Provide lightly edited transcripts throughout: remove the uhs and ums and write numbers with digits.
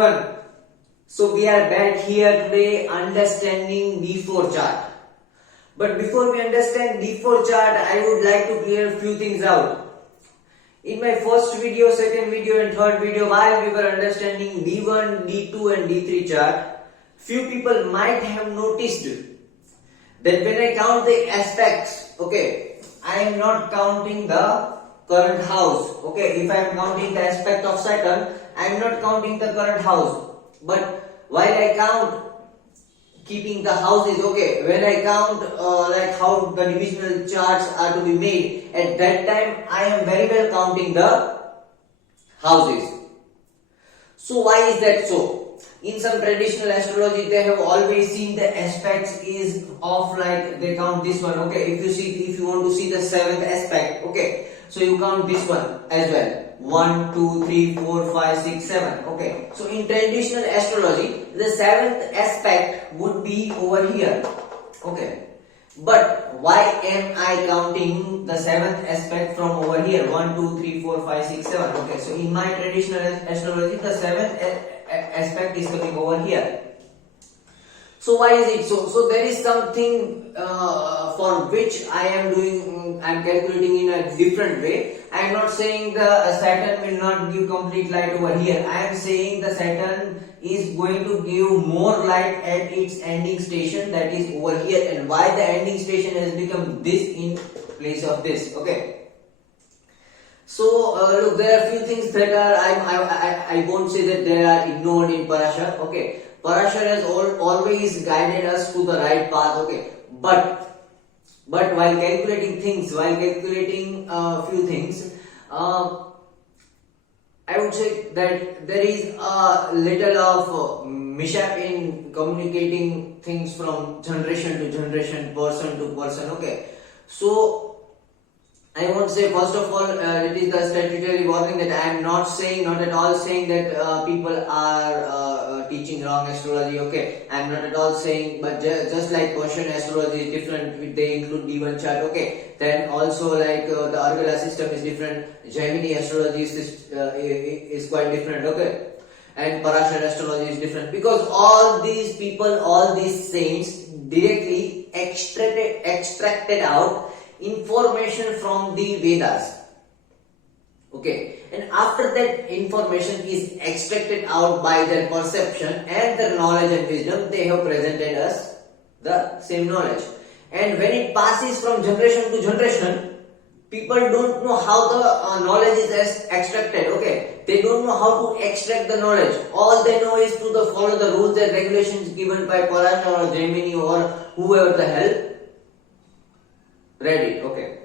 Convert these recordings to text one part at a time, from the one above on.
everyone. So we are back here today understanding D4 chart. But before we understand D4 chart, I would like to clear a few things out. In my first video, second video and third video, while we were understanding D1, D2 and D3 chart, few people might have noticed that when I count the aspects, okay, I am not counting the current house. Okay, if I am counting the aspect of Saturn, I am not counting the current house. But while I count keeping the houses, okay, when I count like how the divisional charts are to be made, at that time I am very well counting the houses. So why is that so? In some traditional astrology, they have always seen the aspects is of like they count this one. Okay, if you want to see the seventh aspect, okay, so you count this one as well. 1, 2, 3, 4, 5, 6, 7. Okay, so in traditional astrology, the seventh aspect would be over here. Okay, but why am I counting the seventh aspect from over here? 1, 2, 3, 4, 5, 6, 7. Okay, so in my traditional astrology, the seventh aspect is coming over here. So why is it so? So there is something for which I am doing, I am calculating in a different way. I am not saying the Saturn will not give complete light over here. I am saying the Saturn is going to give more light at its ending station, that is over here. And why the ending station has become this in place of this? Okay. So look, there are few things that are I won't say that they are ignored in Parashar. Okay, Parashar has always guided us to the right path. Okay, but while calculating things, while calculating few things, I would say that there is a little of mishap in communicating things from generation to generation, person to person. Okay, so I won't say, first of all, it is the statutory warning that I am not at all saying that people are teaching wrong astrology. Okay, I am not at all saying, but just like Persian astrology is different, they include D1 chart. Okay, then also like the Argala system is different, Gemini astrology is quite different. Okay, and Parashar astrology is different, because all these people, all these saints directly extracted out information from the Vedas. Okay, and after that information is extracted out by their perception and their knowledge and wisdom, they have presented us the same knowledge. And when it passes from generation to generation, people don't know how the knowledge is extracted. Okay, they don't know how to extract the knowledge. All they know is to follow the rules and regulations given by Parashar or Gemini or whoever the hell read it. Okay,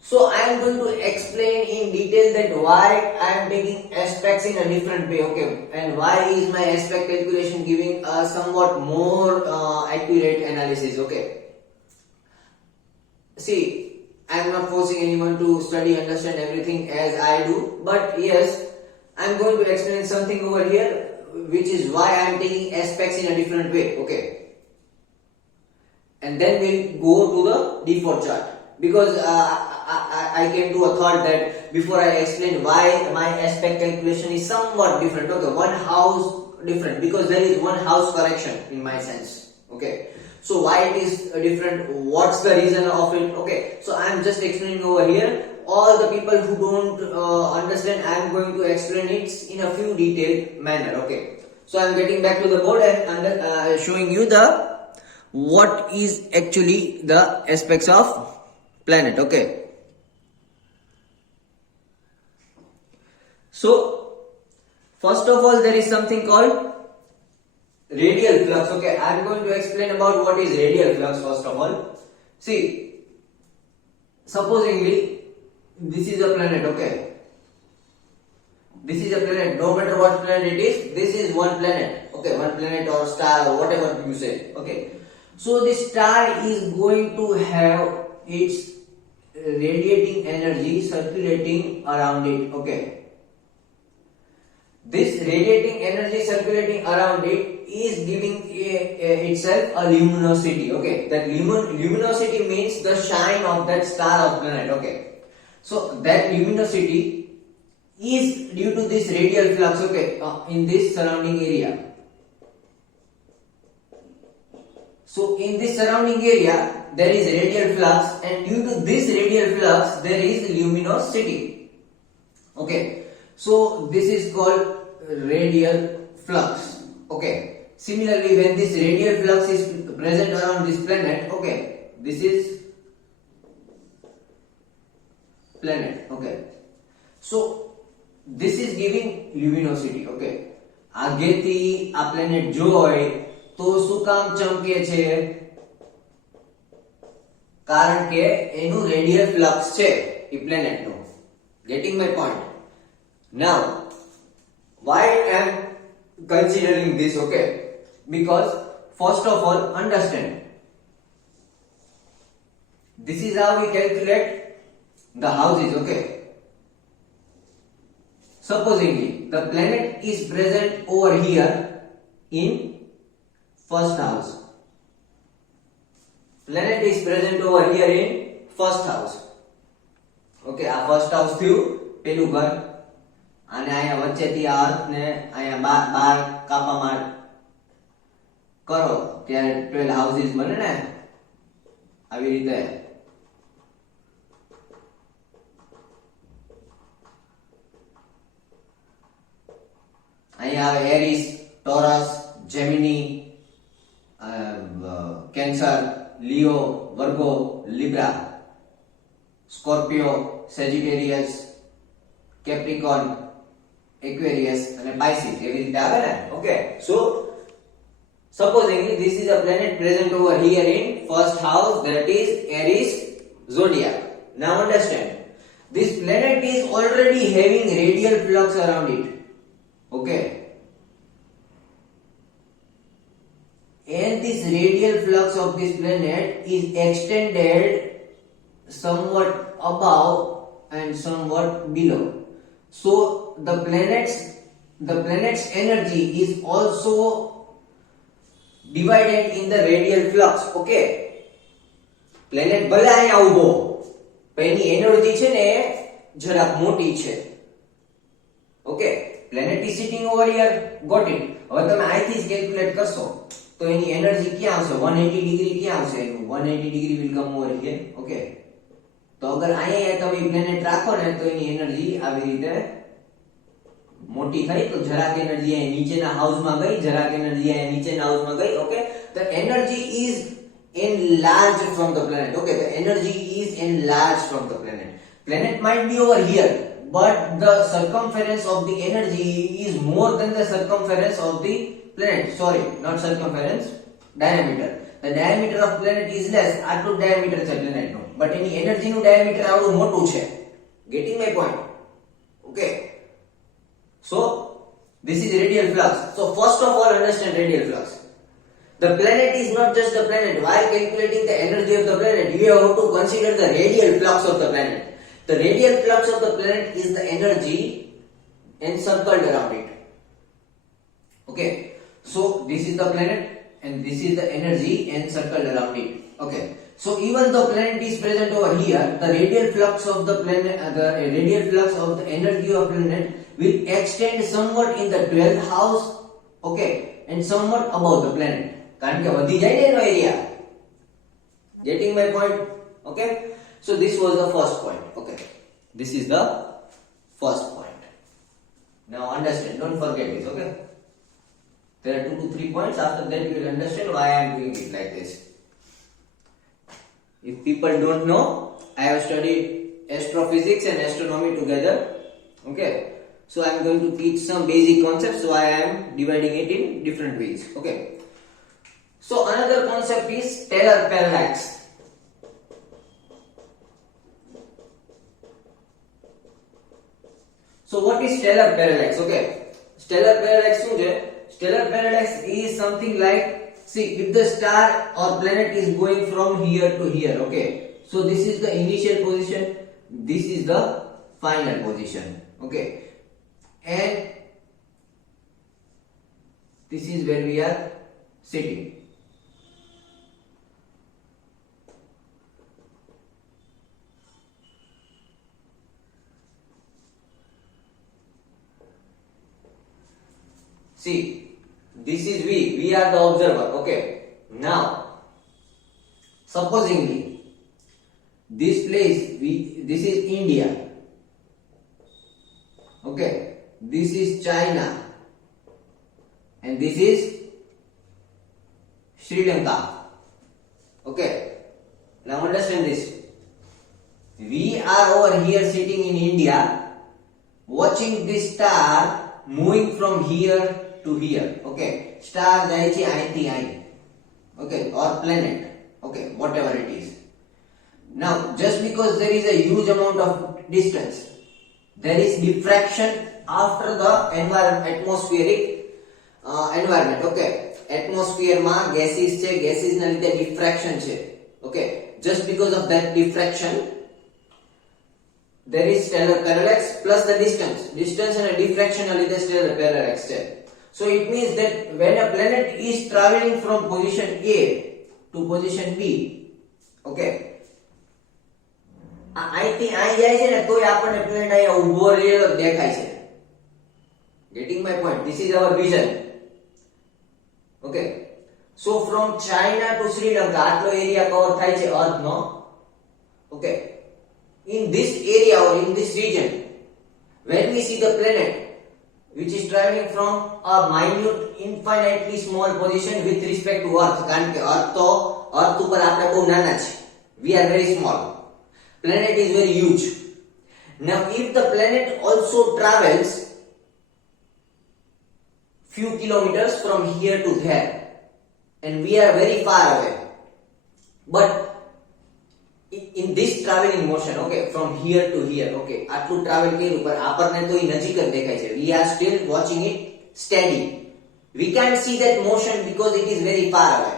so I am going to explain in detail that why I am taking aspects in a different way. Okay, and why is my aspect calculation giving a somewhat more accurate analysis. Okay, see, I am not forcing anyone to study, understand everything as I do, but yes, I am going to explain something over here, which is why I am taking aspects in a different way. Okay, and then we'll go to the D4 chart, because I came to a thought that before I explain why my aspect calculation is somewhat different. Okay, one house different, because there is one house correction in my sense. Okay, so why it is different, what's the reason of it? Okay, so I am just explaining over here. All the people who don't understand, I am going to explain it in a few detailed manner. Okay, so I am getting back to the board and showing you the what is actually the aspects of planet. Okay, so first of all, there is something called radial flux. Okay, I am going to explain about what is radial flux. First of all, see, supposingly this is a planet. Okay, this is a planet, no matter what planet it is, this is one planet. Okay, one planet or star or whatever you say. Okay, so this star is going to have its radiating energy circulating around it. Okay, this radiating energy circulating around it is giving itself a luminosity. Okay, that luminosity means the shine of that star or planet. Okay, so that luminosity is due to this radial flux, okay, in this surrounding area. So in this surrounding area there is radial flux, and due to this radial flux there is luminosity. Okay, so this is called radial flux. Okay, similarly when this radial flux is present around this planet, okay, this is planet. Okay, so this is giving luminosity. Okay, આગેથી આ planet જોઈ તો શું કામ ચમકે છે? કારણ કે એનું radial flux છે એ પ્લેનેટનું. Getting my point? Now, why I am considering this? Okay, because first of all, understand, this is how we calculate the houses. Okay, supposingly the planet is present over here in first house. Planet is present over here in first house. Okay, આ first house થયું પેલું ઘર, અને અહીંયા વચ્ચેથી આ અર્થ ને અહીંયા બાર કાપામાં કરો ત્યારે 12 હાઉસીસ બને ને, આવી રીતે. અહીંયા આવે એરિસ, ટોરસ, જેમિની, કેન્સર, લિયો, વર્ગો, લિબ્રા, સ્કોર્પિયો, સેજિટેરિયસ, કેપ્રિકોન, એક્વેરિયસ અને પાઇસિસ, એવી રીતે આવે ને. Okay, so supposingly this is a planet present over here in first house, that is Aries zodiac. Now understand, this planet is already having radial flux around it. Okay, and this radial flux of this planet is extended somewhat above and somewhat below. So the planet's energy is also divided in the radial flux. Okay, planet ભલે અહીંયા ઊભો પણ એની energy છે ને જરાક મોટી છે. Okay, planet is sitting over here, got it. હવે તમે અહીંથી જ કેલ્ક્યુલેટ કરશો તો એની એનર્જી ક્યાં આવશે? 180 ડિગ્રી ક્યાં આવશે એનું? 180 degree will come over here. Okay, તો અગર અહીંયા તમે પ્લેનેટ રાખો ને તો એની એનર્જી આવી રીતે મોટી થઈ, તો જરાક એનર્જી અહીંયા નીચેના હાઉસમાં ગઈ, જરાક એનર્જી અહીંયા નીચેના હાઉસમાં ગઈ. Okay, the energy is enlarged from the planet. Okay, the energy is enlarged from the planet. Planet might be over here, but the circumference of the energy is more than the circumference of the planet. Sorry, not circumference, diameter. The diameter of planet is less. આટલું diameter છે planet નું, but any energy નું diameter આવડું મોટું છે. Getting my point? Okay, so this is radial flux. So first of all, understand radial flux. The planet is not just the planet. While calculating the energy of the planet, you have to consider the radial flux of the planet. The radial flux of the planet is the energy encircled around it. Okay, so this is the planet and this is the energy encircled around it. Okay, so even though planet is present over here, the radial flux of the planet, the radial flux of the energy of planet will extend somewhat in the 12th house. Okay, and somewhat above the planet. કારણ કે વધી જાય ને એનો area. Getting my point? Okay, so this was the first point. Okay, this is the first point. Now understand, don't forget this. Okay, there are 2 to 3 points. After that you will understand why I am doing it like this. If people don't know, I have studied astrophysics and astronomy together. Okay, so I am going to teach some basic concepts, so I am dividing it in different ways. Okay, so another concept is stellar parallax. So what is stellar parallax? Okay, stellar parallax શું છે? Stellar parallax is something like, see, if the star or planet is going from here to here, okay, so this is the initial position, this is the final position. Okay, and this is where we are sitting. See, this is we are the observer. Okay. Now, supposingly, this place, this is India. Okay. This is China. And this is Sri Lanka. Okay. Now understand this. We are over here sitting in India, watching this star moving from here to here. Okay. Star jai છે અહીંથી અહીં. Okay. Or planet. Okay. Whatever it is. Now, just because there is a huge amount of distance, there is diffraction after the atmospheric environment. Okay. Atmosphere માં gases છે, gases ના લીધે diffraction છે. Okay. Just because of that diffraction, there is stellar parallax plus the distance and a diffraction na લીધે stellar parallax છે. So it means that when a planet is traveling from position A to position B, okay, અહીંથી અહીં જાય છે ને તોય આપણને planet અહીંયા ઊભો રહેલો દેખાય છે. Getting my point? This is our vision. Okay. So from China to Sri Lanka, આટલો એરિયા કવર થાય છે અર્થ નો. Okay. In this area or in this region, when we see the planet which is traveling from a minute infinitely small position with respect to earth, કારણ કે earth ઉપર આપણે બહુ નાના છે. We are very small. Planet is very huge. Now if the planet also travels few kilometers from here to there, and we are very far away, but in this traveling motion, okay, from here to here, okay, આટલું travel કર્યું પણ આપણને તો એ નજીક જ દેખાય છે. We are still watching it steady. We can't see that motion because it is very far away.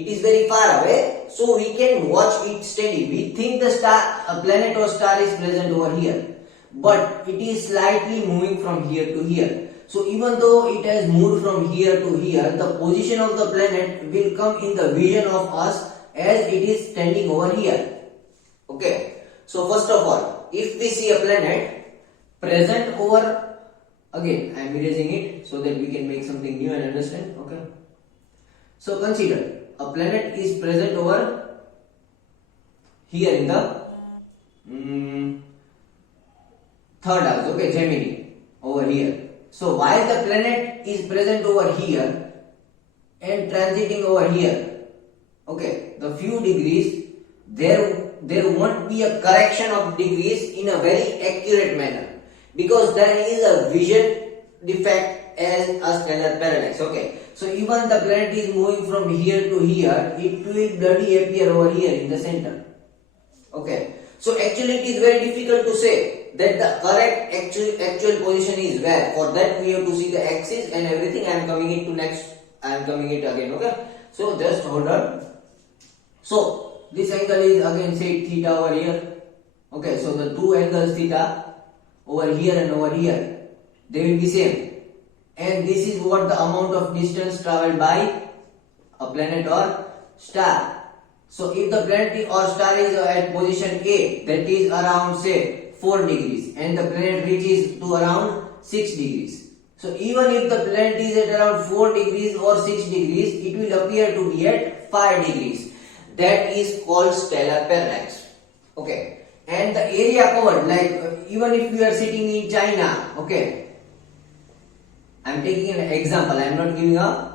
It is very far away, so we can watch it steady. We think the a planet or star is present over here, but it is slightly moving from here to here. So even though it has moved from here to here, the position of the planet will come in the vision of us as it is standing over here. Okay. So first of all, if we see a planet present over, again I am erasing it so that we can make something new and understand. Okay. So consider a planet is present over here in the third house. Okay, Gemini over here. So while the planet is present over here and transiting over here, okay, the few degrees, there won't be a correction of degrees in a very accurate manner because there is a vision defect as a stellar parallax. Okay, so even the planet is moving from here to here, it will bloody appear over here in the center. Okay, so actually it is very difficult to say that the correct actual position is where. For that we have to see the axis and everything. I am coming it to next. I am coming it again. Okay, so just hold on. So this angle is again say theta over here. Okay, so the two angles theta over here and over here, they will be same. And this is what the amount of distance traveled by a planet or star. So if the planet or star is at position A, that is around say 4 degrees, and the planet reaches to around 6 degrees. So even if the planet is at around 4 degrees or 6 degrees, it will appear to be at 5 degrees. That is called stellar parallax. Okay. And the area covered, like even if we are sitting in China, okay, I am taking an example. I am not giving a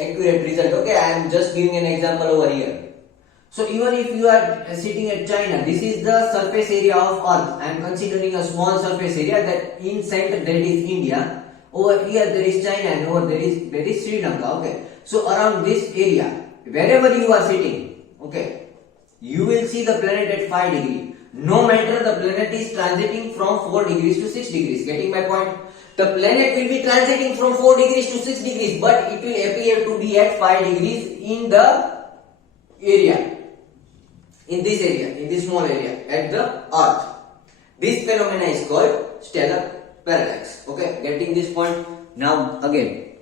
accurate result. Okay, I am just giving an example over here. So even if you are sitting at China, this is the surface area of Earth. I am considering a small surface area that in center that is India. Over here there is China and over there is Sri Lanka. Okay. So around this area, wherever you are sitting, okay, you will see the planet at 5 degrees. No matter the planet is transiting from 4 degrees to 6 degrees. Getting my point? The planet will be transiting from 4 degrees to 6 degrees, but it will appear to be at 5 degrees in the area. In this area, in this small area, at the Earth. This phenomena is called stellar parallax. Okay, getting this point? Now again.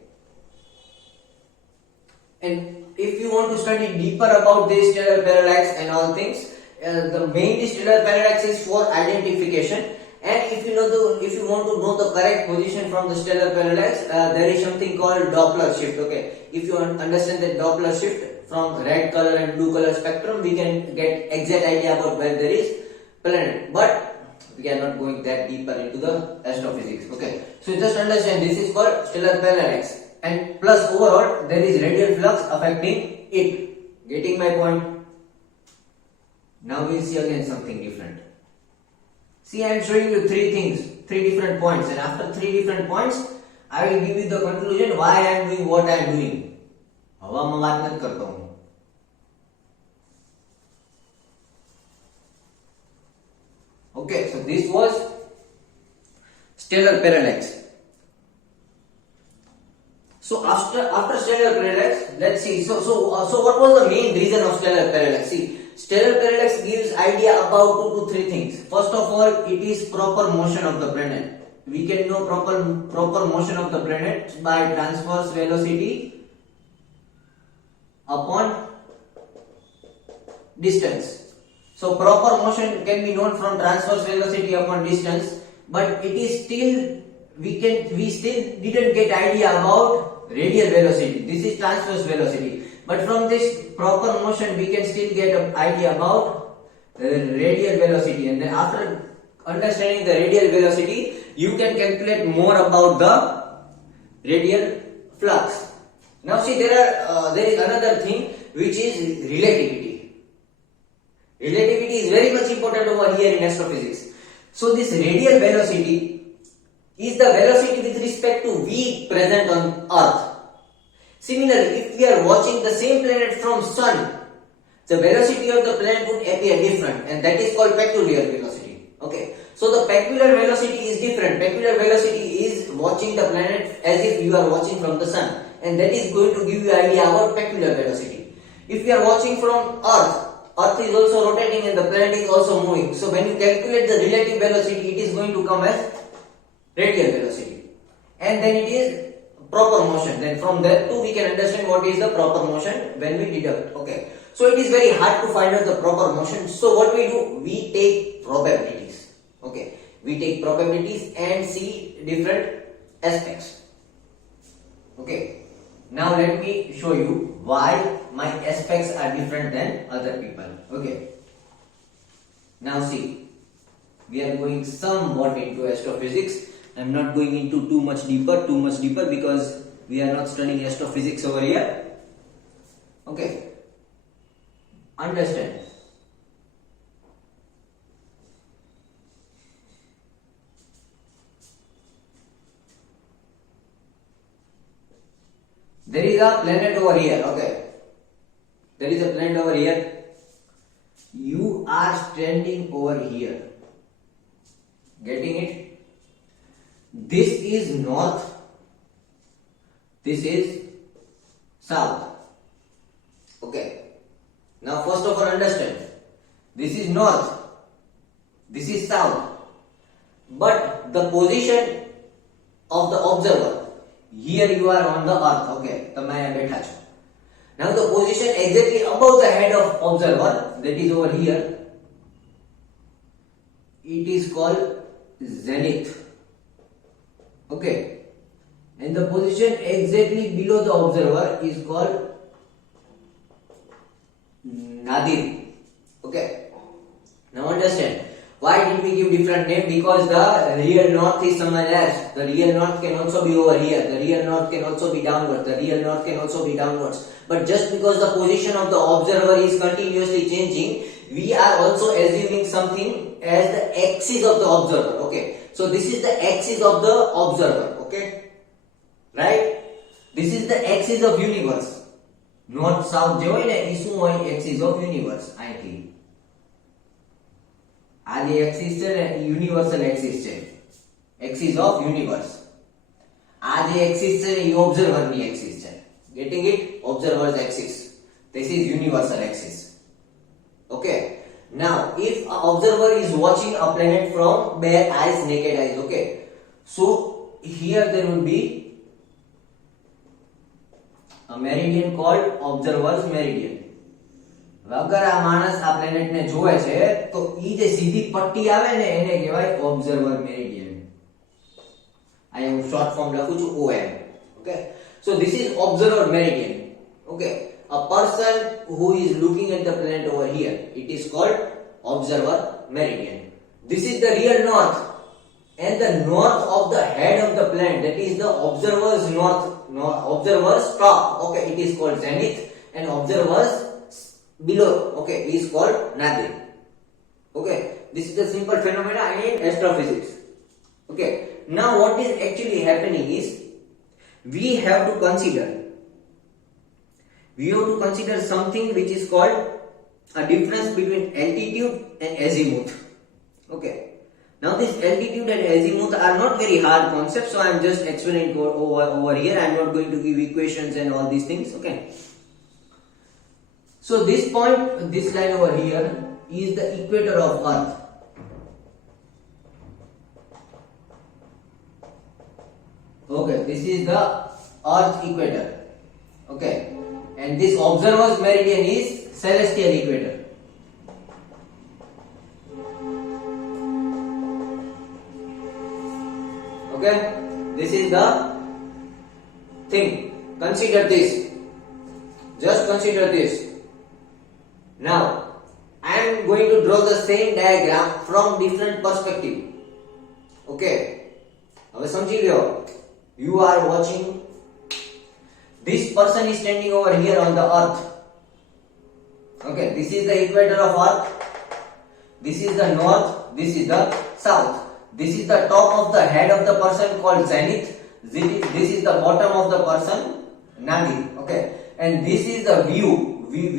And if you want to study deeper about this stellar parallax and all things, the main stellar parallax is for identification, And if you want to know the correct position from the stellar parallax, there is something called Doppler shift. Okay, if you understand the Doppler shift from red color and blue color spectrum, we can get exact idea about where there is planet. But we are not going that deeper into the astrophysics. Okay, so just understand this is called stellar parallax, and plus overall there is radial flux affecting it. Getting my point? Now we'll see again something different. See, I am showing you three things, three different points, and after three different points, I will give you the conclusion why I am doing what I am doing. हवा में बात नहीं करता हूँ. Okay, so this was stellar parallax. So after stellar parallax, let's see. So what was the main reason of stellar parallax? See, stellar parallax gives idea about 2 to 3 things. First of all, it is proper motion of the planet. We can know proper motion of the planet by transverse velocity upon distance. So proper motion can be known from transverse velocity upon distance, but it is still we still didn't get idea about radial velocity. This is transverse velocity, but from this proper motion we can still get an idea about radial velocity, and then after understanding the radial velocity, you can calculate more about the radial flux. Now see, there is another thing which is relativity. Relativity is very much important over here in astrophysics. So this radial velocity is the velocity with respect to V present on Earth. Similarly, if we are watching the same planet from Sun, the velocity of the planet would appear different, and that is called peculiar velocity. Okay, so the peculiar velocity is different. Peculiar velocity is watching the planet as if you are watching from the Sun, and that is going to give you idea about peculiar velocity. If we are watching from Earth, Earth is also rotating and the planet is also moving. So when you calculate the relative velocity, it is going to come as radial velocity, and then it is proper motion. Then from there too we can understand what is the proper motion when we deduct. Okay, so it is very hard to find out the proper motion. So what we do, we take probabilities. Okay, we take probabilities and see different aspects. Okay, now let me show you why my aspects are different than other people. Okay, now see, we are going somewhat into astrophysics. I am not going into too much deeper because we are not studying astrophysics over here. Okay, understand. There is a planet over here. Okay, there is a planet over here. You are standing over here. Getting it? This is north. This is south. Okay. Now first of all understand. This is north. This is south. But the position of the observer, here you are on the earth. Okay. તમે અહીંયા બેઠા છો. Now the position exactly above the head of observer, that is over here, it is called zenith. Okay, and the position exactly below the observer is called nadir. Okay, now understand why did we give different name? Because the real north is somewhere else. The real north can also be over here. The real north can also be downwards. The real north can also be downwards. But just because the position of the observer is continuously changing, we are also assuming something as the axis of the observer. Okay, so this is the axis of the observer. Okay, right? This is the axis of universe. North south જે હોય ને એ શું હોય? Axis of universe. અહીંથી આ જે axis છે ને universal axis છે. Axis of universe. આ જે axis છે ને એ observer ની axis છે. Getting it? Observer's axis. This is universal axis. Okay. Now, if an observer is watching a planet from bare eyes, naked eyes, okay, so here there will be a meridian called observer's meridian. અગર આ માણસ આ planet ને જોવે છે તો ઈ જે સીધી પટ્ટી આવે ને એને કહેવાય observer meridian. I am short form લખું છું OM. Okay, so this is observer meridian. Okay, a person who is looking at the planet over here, it is called observer meridian. This is the real north, and the north of the head of the planet, that is the observer's observer's top. Okay, it is called zenith, and observer's below, okay, is called nadir. Okay, this is the simple phenomena in astrophysics. Okay, now what is actually happening is we have to consider something which is called a difference between altitude and azimuth. Okay, now this altitude and azimuth are not very hard concepts, so I am just explaining over here. I am not going to give equations and all these things. Okay, so this point, this line over here is the equator of earth. Okay, this is the earth equator. Okay, and this observer's meridian is celestial equator. Okay, this is the thing. Consider this. Just consider this. Now, I am going to draw the same diagram from different perspective. Okay, હવે સમજી લ્યો. You are watching. This person is standing over here on the earth. Okay, this is the equator of earth. This is the north. This is the south. This is the top of the head of the person called zenith. This is the bottom of the person, nadir. Okay, and this is the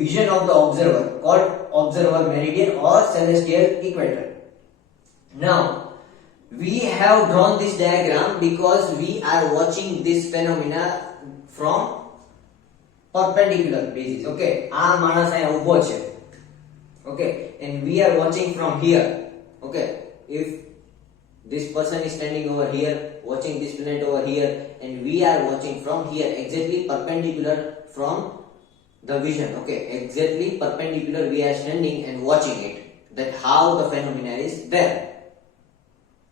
vision of the observer called observer meridian or celestial equator. Now, we have drawn this diagram because we are watching this phenomena from perpendicular basis. Okay, આ માણસ અહીંયા ઊભો છે. Okay, and we are watching from here. Okay, if this person is standing over here, watching this planet over here, and we are watching from here, exactly perpendicular from the vision. Okay, exactly perpendicular, we are standing and watching it. That how the phenomena is there.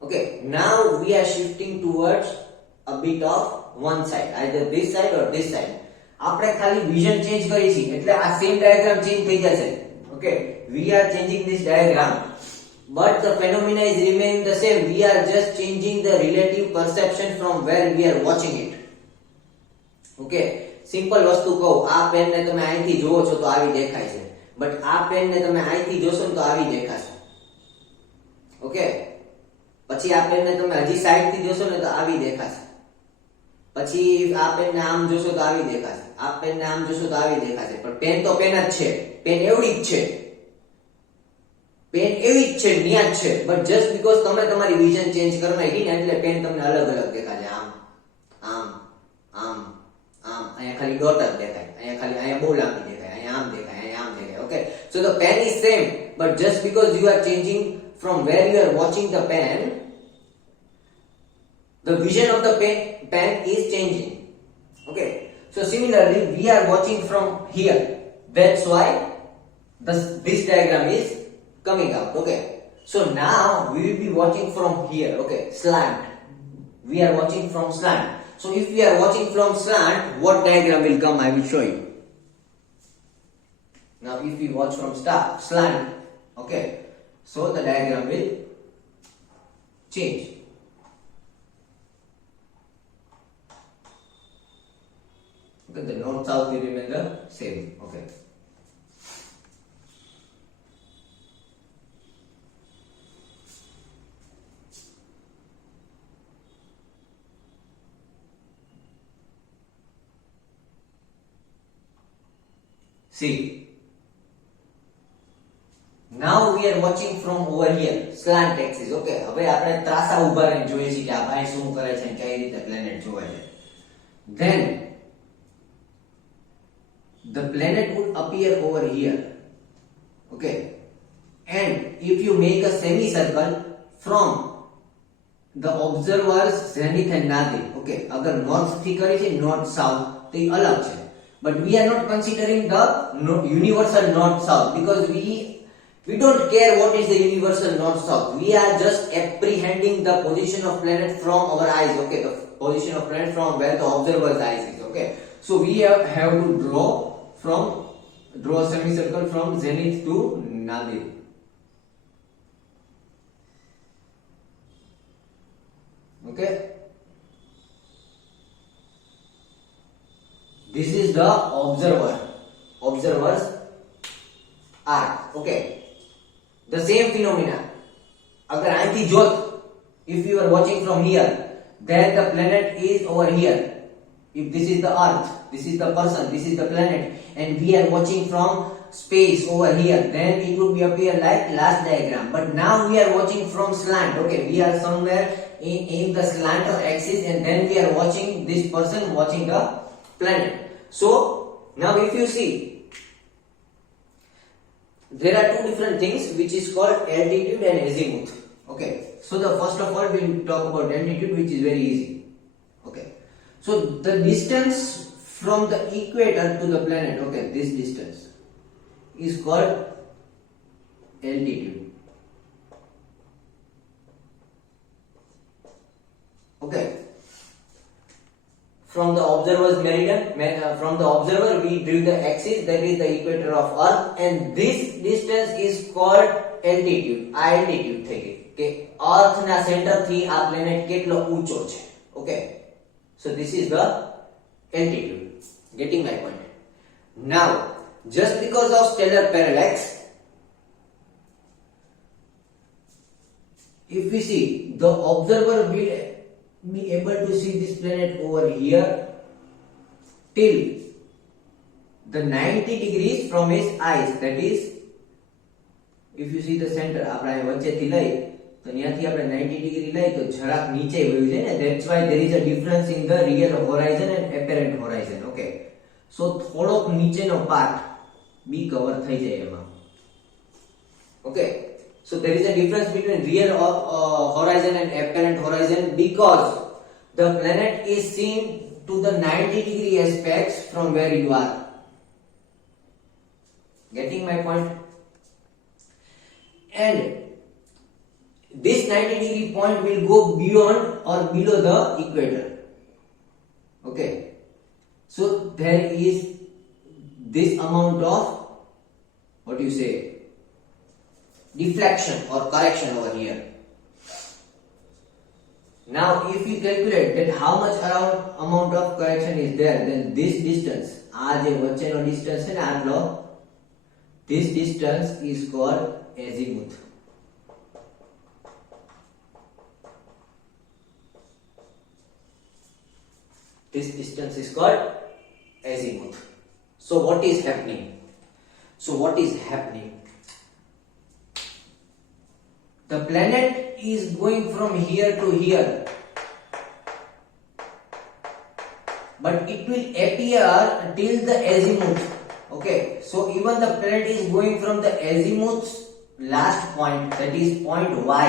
Okay, now we are shifting towards a bit of one side, either this side or this side. આપણે ખાલી vision change કરી છે એટલે આ same diagram change થઈ જશે. Okay, we are changing this diagram, but the phenomena is remaining the same. We are just changing the relative perception from where we are watching it. Okay, simple વસ્તુ કહું, આ pen ને તમે અહીંથી જોવો છો તો આવી દેખાય છે, બટ આ પેન ને તમે અહીંથી જોશો ને તો આવી દેખાશે. ઓકે, પછી આ પેન ને તમે હજી સાઈડ થી જોશો ને તો આવી દેખાશે. પછી આ પેન ને આમ જોશો તો આવી દેખાશે, આ પેન ને આમ જોશો તો આવી દેખાશે. પણ પેન તો પેન જ છે, પેન એવડી જ છે, પેન એવી જ છે, ન્યા જ છે. બટ જસ્ટ બીકોઝ તમે તમારી વિઝન ચેન્જ કરી નાખી ને એટલે પેન તમને અલગ અલગ દેખાશે. આમ આમ આમ આમ, અહીંયા ખાલી ડોટ જ દેખાય, અહીંયા ખાલી અહીંયા બહુ લાંબી દેખાય, અહીંયા આમ દેખાય, અહીંયા આમ દેખાય. Okay, so the pen is same, but just because you are changing from where you are watching the pen, the vision of the pen is changing. Okay, so similarly we are watching from here, that's why this diagram is coming out. Okay, so now we will be watching from here. Okay, slant, we are watching from slant. So if we are watching from slant, what diagram will come? I will show you. Now if we watch from slant, okay, so the diagram will change. Okay, the north south will remain the same. Okay, see, now we are watching from over here, slant axis. Okay, હવે આપણે ત્રાસા ઊભા રહીને જોઈએ છીએ કે આ ભાઈ શું કરે છે અને કઈ રીતે પ્લેનેટ જોવે છે. Then the planet would appear over here. Okay, and if you make a semicircle from the observer's zenith and nadir. Okay, અગર north થી કરી છે north south તો એ અલગ છે, But we are not considering the universal north-south, because we don't care what is the universal north-south. We are just apprehending the position of planet from our eyes. Okay, the position of planet from where the observer's eyes is. Okay, so we have to draw a semicircle from zenith to nadir. Okay, this is the observer's arc. Okay, the same phenomena. अगर અહીંથી જોત, if you are watching from here, then the planet is over here. If this is the earth, this is the person, this is the planet, and we are watching from space over here, then it would be appear like last diagram. But now we are watching from slant. Okay, we are somewhere in the slant of axis, and then we are watching this person watching the planet. So now if you see, there are two different things which is called altitude and azimuth. Okay, so the first of all we will talk about altitude, which is very easy. Okay, so the distance from the equator to the planet, okay, this distance is called altitude. Okay, from the observer's meridian, from the observer we drew the axis, that is the equator of earth, and this distance is called altitude. Altitude થઈ ગઈ કે earth ના center થી આ planet કેટલો ઊંચો છે. Okay, so this is the altitude. Getting my point? Now, just because of stellar parallax, if we see, the observer will be able to see this planet over here till the 90 degrees from his eyes. That is, if you see the center, આપણે વચ્ચેથી લઈ તો ત્યાંથી આપણે 90 degree લઈ તો જરાક નીચે વયું છે ને. That's why there is a difference in the real horizon and apparent horizon. Okay, so થોડોક નીચેનો પાર્ટ બી કવર થઈ જાય એમાં. Okay, so there is a difference between real horizon and apparent horizon, because the planet is seen to the 90 degree aspects from where you are. Getting my point? And this 90 degree point will go beyond or below the equator. Okay, so there is this amount of, what do you say, deflection or correction over here. Now if we calculate that how much amount of correction is there, then this distance, આ જે વચ્ચેનો distance છે ને આટલો, this distance is called azimuth. This distance is called azimuth. So what is happening? The planet is going from here to here, but it will appear till the azimuth. Okay, so even the planet is going from the azimuth's last point, that is point Y.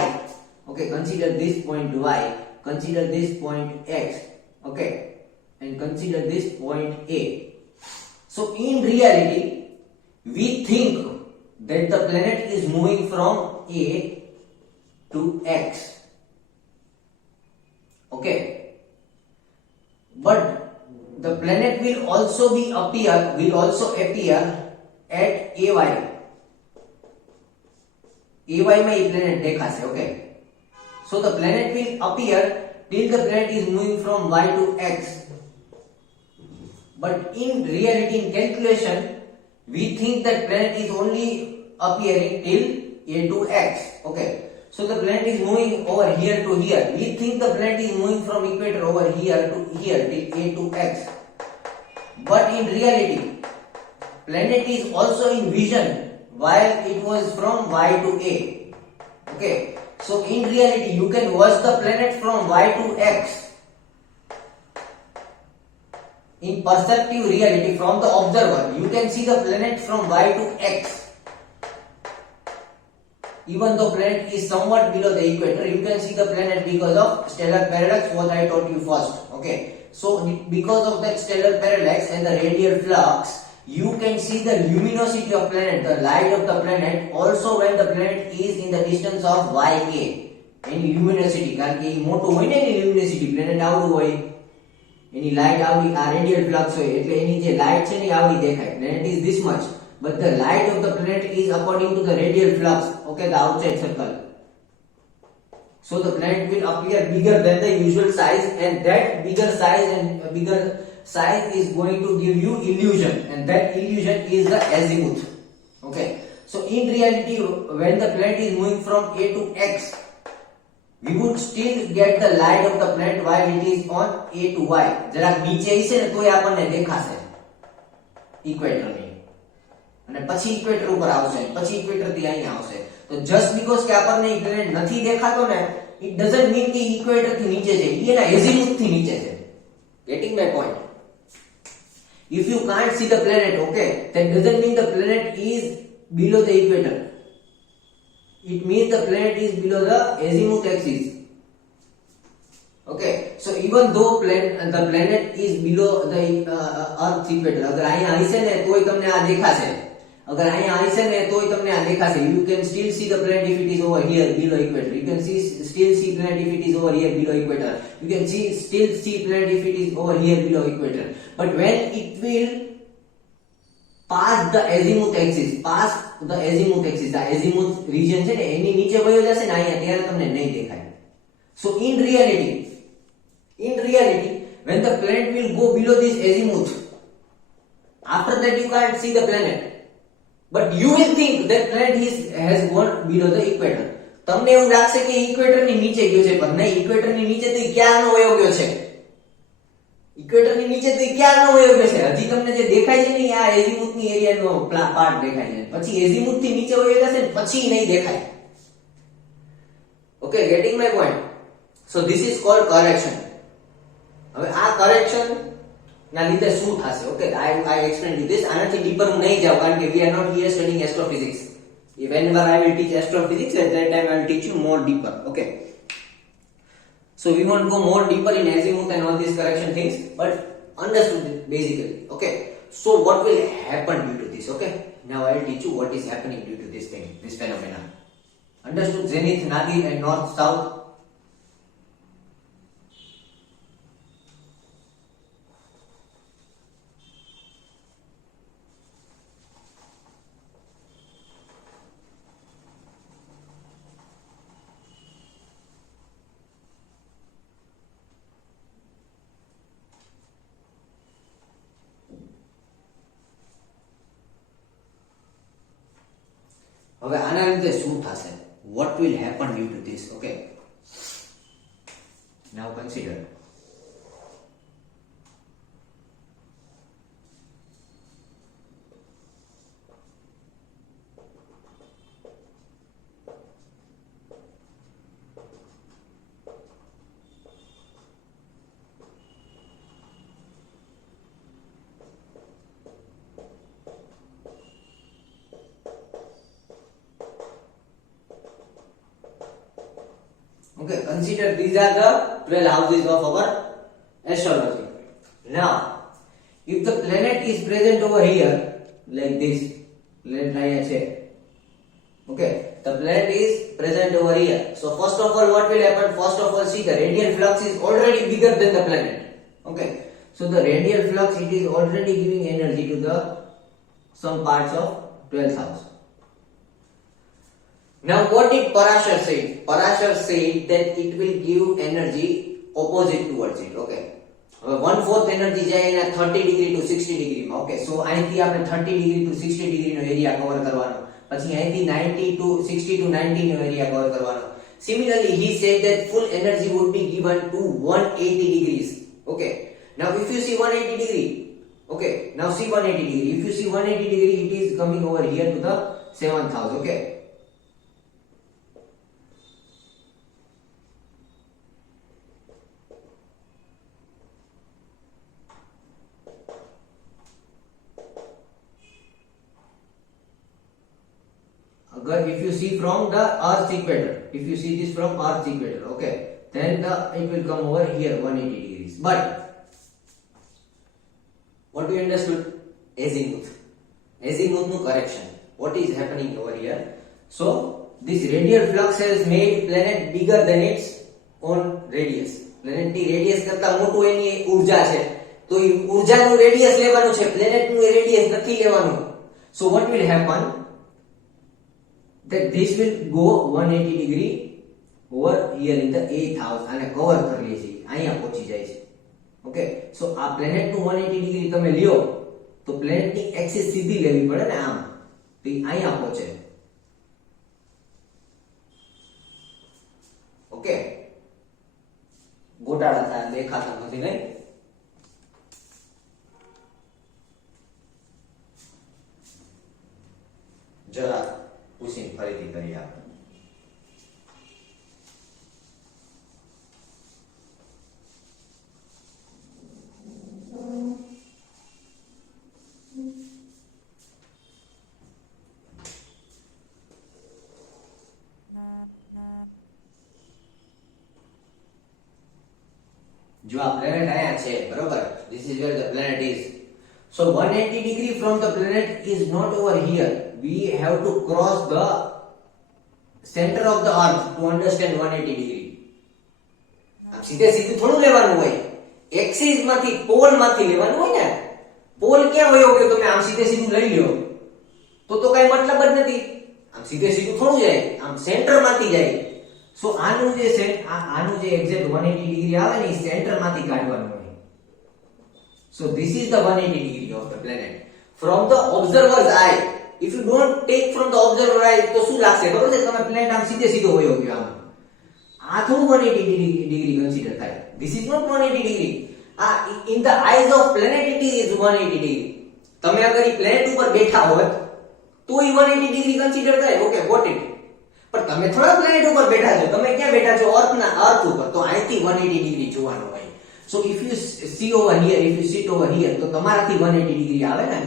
Okay, consider this point Y, consider this point X. Okay, and consider this point A. So in reality, we think that the planet is moving from A to X. Okay, but the planet will also appear at AY. AY માં એ planet દેખાશે. Okay, so the planet will appear till the planet is moving from Y to X. But in reality, in calculation, we think that planet is only appearing till A to X. Okay, so the planet is moving over here to here. We think the planet is moving from equator over here to here till A to X. But in reality, planet is also in vision while it was from Y to A. Okay, so in reality, you can watch the planet from Y to X. In perceptive reality, from the observer, you can see the planet from Y to X. Even though planet is somewhat below the equator, you can see the planet because of stellar parallax, what I told you first. Okay, So because of that stellar parallax and the radial flux, you can see the luminosity of planet, the light of the planet, also when the planet is in the distance of yk. Any luminosity, કારણ કે એ મોટું હોય ને એની luminosity, planet આવડું હોય, એની light આવડી, આ radial flux હોય, એટલે એની જે light છે ને આવડી દેખાય. Planet is this much, but the light of the planet is according to the radial flux, okay, the outside circle. So the planet will appear bigger than the usual size, and that bigger size is going to give you illusion, and that illusion is the azimuth. Okay, so in reality when the planet is moving from A to X, we would still get the light of the planet while it is on A to Y. જરા નીચે હશે ને તોય આપણને દેખાશે equator ની, અને પછી ઇક્વેટર ઉપર આવશે, પછી ઇક્વેટર થી અહીંયા આવશે. તો just because કે આપણને એ પ્લેનેટ નથી દેખાતો ને, it doesn't mean કે ઇક્વેટર થી નીચે છે, એ એના એઝિમુથ થી નીચે છે. Getting my point? If you can't see the planet, okay, that doesn't mean the planet is below the equator. It means the planet is below the azimuth axis. Okay, so even though the planet is below the earth's equator, अगर અહીંયા હશે ને તોય તમને આ દેખાશે, अगर અહીંયા હશે ને તોય તમને આ દેખાશે. You can still see the planet if it is over here below equator. You can still see planet if it is over here below equator. You can still see planet if it is over here below equator. But when it will pass the azimuth axis, the azimuth region છે ને એની નીચે વયો જશે ને અહીંયા, ત્યારે તમને નહીં દેખાય. So in reality when the planet will go below this azimuth, after that you can't see the planet, but you will think that planet has gone below the equator. તમને એવું લાગશે કે ઇક્વેટર ની નીચે ગયો છે, પણ નહીં, ઇક્વેટર ની નીચે તો ક્યારનો વયો ગયો છે. ઇક્વેટર ની નીચે તો ક્યારનો વયો ગયો છે. હજી તમને જે દેખાય છે ને આ એઝિમુથ ની એરિયાનો પાર્ટ દેખાય છે, પછી એઝિમુથ થી નીચે વયો જશે ને પછી નહીં દેખાય. Okay, gating my point? So this is called correction. હવે આ કરેક્શન ના લીધે શું થશે? Okay, I explained you this. આનાથી ડીપર હું નહીં જાઉં, કારણ કે we are not here studying astrophysics. Whenever I will teach astrophysics, at that time I will teach you more deeper. Okay, so we won't go more deeper in azimuth and all these correction things, but understood it basically. Okay, so what will happen due to this? Okay, now I will teach you what is happening due to this thing, this phenomena. Understood? Zenith, nadir and north south. હવે આના લીધે શું થશે? What will happen due to this? Okay, now consider. Okay, consider these are the 12 houses of our astrology. Now, if the planet is present over here, like this, planet અહીંયા છે. Okay, the planet is present over here. So first of all, what will happen? First of all, see, the radial flux is already bigger than the planet. Okay, so the radial flux, it is already giving energy to the some parts of 12th house. Now what did Parashar say? Parashar said that it will give energy opposite towards it. Okay, 1/4 energy જાય એના 30 degree to 60 degree માં. Okay, so અહીંથી આપણે 30 degree to 60 degree નો area cover કરવાનો, પછી અહીંથી 90 to 60 to 90 નો એરિયા કવર કરવાનો. Similarly, he said that full energy would be given to 180 degrees. Okay, now if you see 180 degree, okay, now see 180 degree. If you see 180 degree, it is coming over here to the 7th house. Okay, if you see from the earth's equator, if you see this from earth's equator, okay, then it will come over here 180 degrees. But what we understood? Azimuth. Azimuth no correction. What is happening over here? So this radial flux has made planet bigger than its own radius. Planet ની radius કરતા મોટું એની ઊર્જા છે, તો એ ઊર્જાનું radius લેવાનું છે, planet નું radius નથી લેવાનું. So what will happen? That this will go 180 degree over here in the 8th house અને કવર કરી લે છે, અહીંયા પહોંચી જાય છે. ઓકે, સો આ પ્લેનેટ નું 180 ડિગ્રી તમે લ્યો તો પ્લેનેટ ની એક્સિસ સીધી લેવી પડે ને આમ, તો અહીંયા પહોંચે. ઓકે, ગોટાળા થાય, દેખાતા નથી નહીં. જરા પૂછીને ફરીથી કરીએ આપણે. જો આ planet આયા છે, બરોબર? This is where the planet is. So 180 degree from the planet is not over here. We have to cross the center of the earth to understand 180 degree. આમ સીધે સીધું થોડું લેવાનું હોય, એક્સિસ માંથી, પોલ માંથી લેવાનું હોય ને. પોલ ક્યાં હોય કે તમે આમ સીધે સીધું લઈ લ્યો તો કઈ મતલબ જ નથી. આમ સીધે સીધું થોડું જાય, આમ સેન્ટર માંથી જાય. સો આનું જે એક્ઝેક્ટ 180 ડિગ્રી આવે ને એ સેન્ટર માંથી કાઢવાનું હોય. So this is the 180 degree of the planet from the observer's eye. If you don't take from the observer's eye તો શું લાગશે ખબર છે? તમે પ્લેનેટ આમ સીધે સીધો હોયો ગયો આમ. આ થોડું 180 degree કન્સિડર થાય. This is not 180 degree. In the eyes of planet it is 180 degree. તમે અગર એ પ્લેનેટ ઉપર બેઠા હોત તો એ 180 degree કન્સિડર થાય. Okay, got it. પણ તમે થોડા પ્લેનેટ ઉપર બેઠા છો, તમે ક્યાં બેઠા છો? અર્થ ઉપર. તો અહીંથી 180 ડિગ્રી જોવાનું હોય. So if you see over here, if you sit over here, તો તમારાથી 180 ડિગ્રી આવે ને.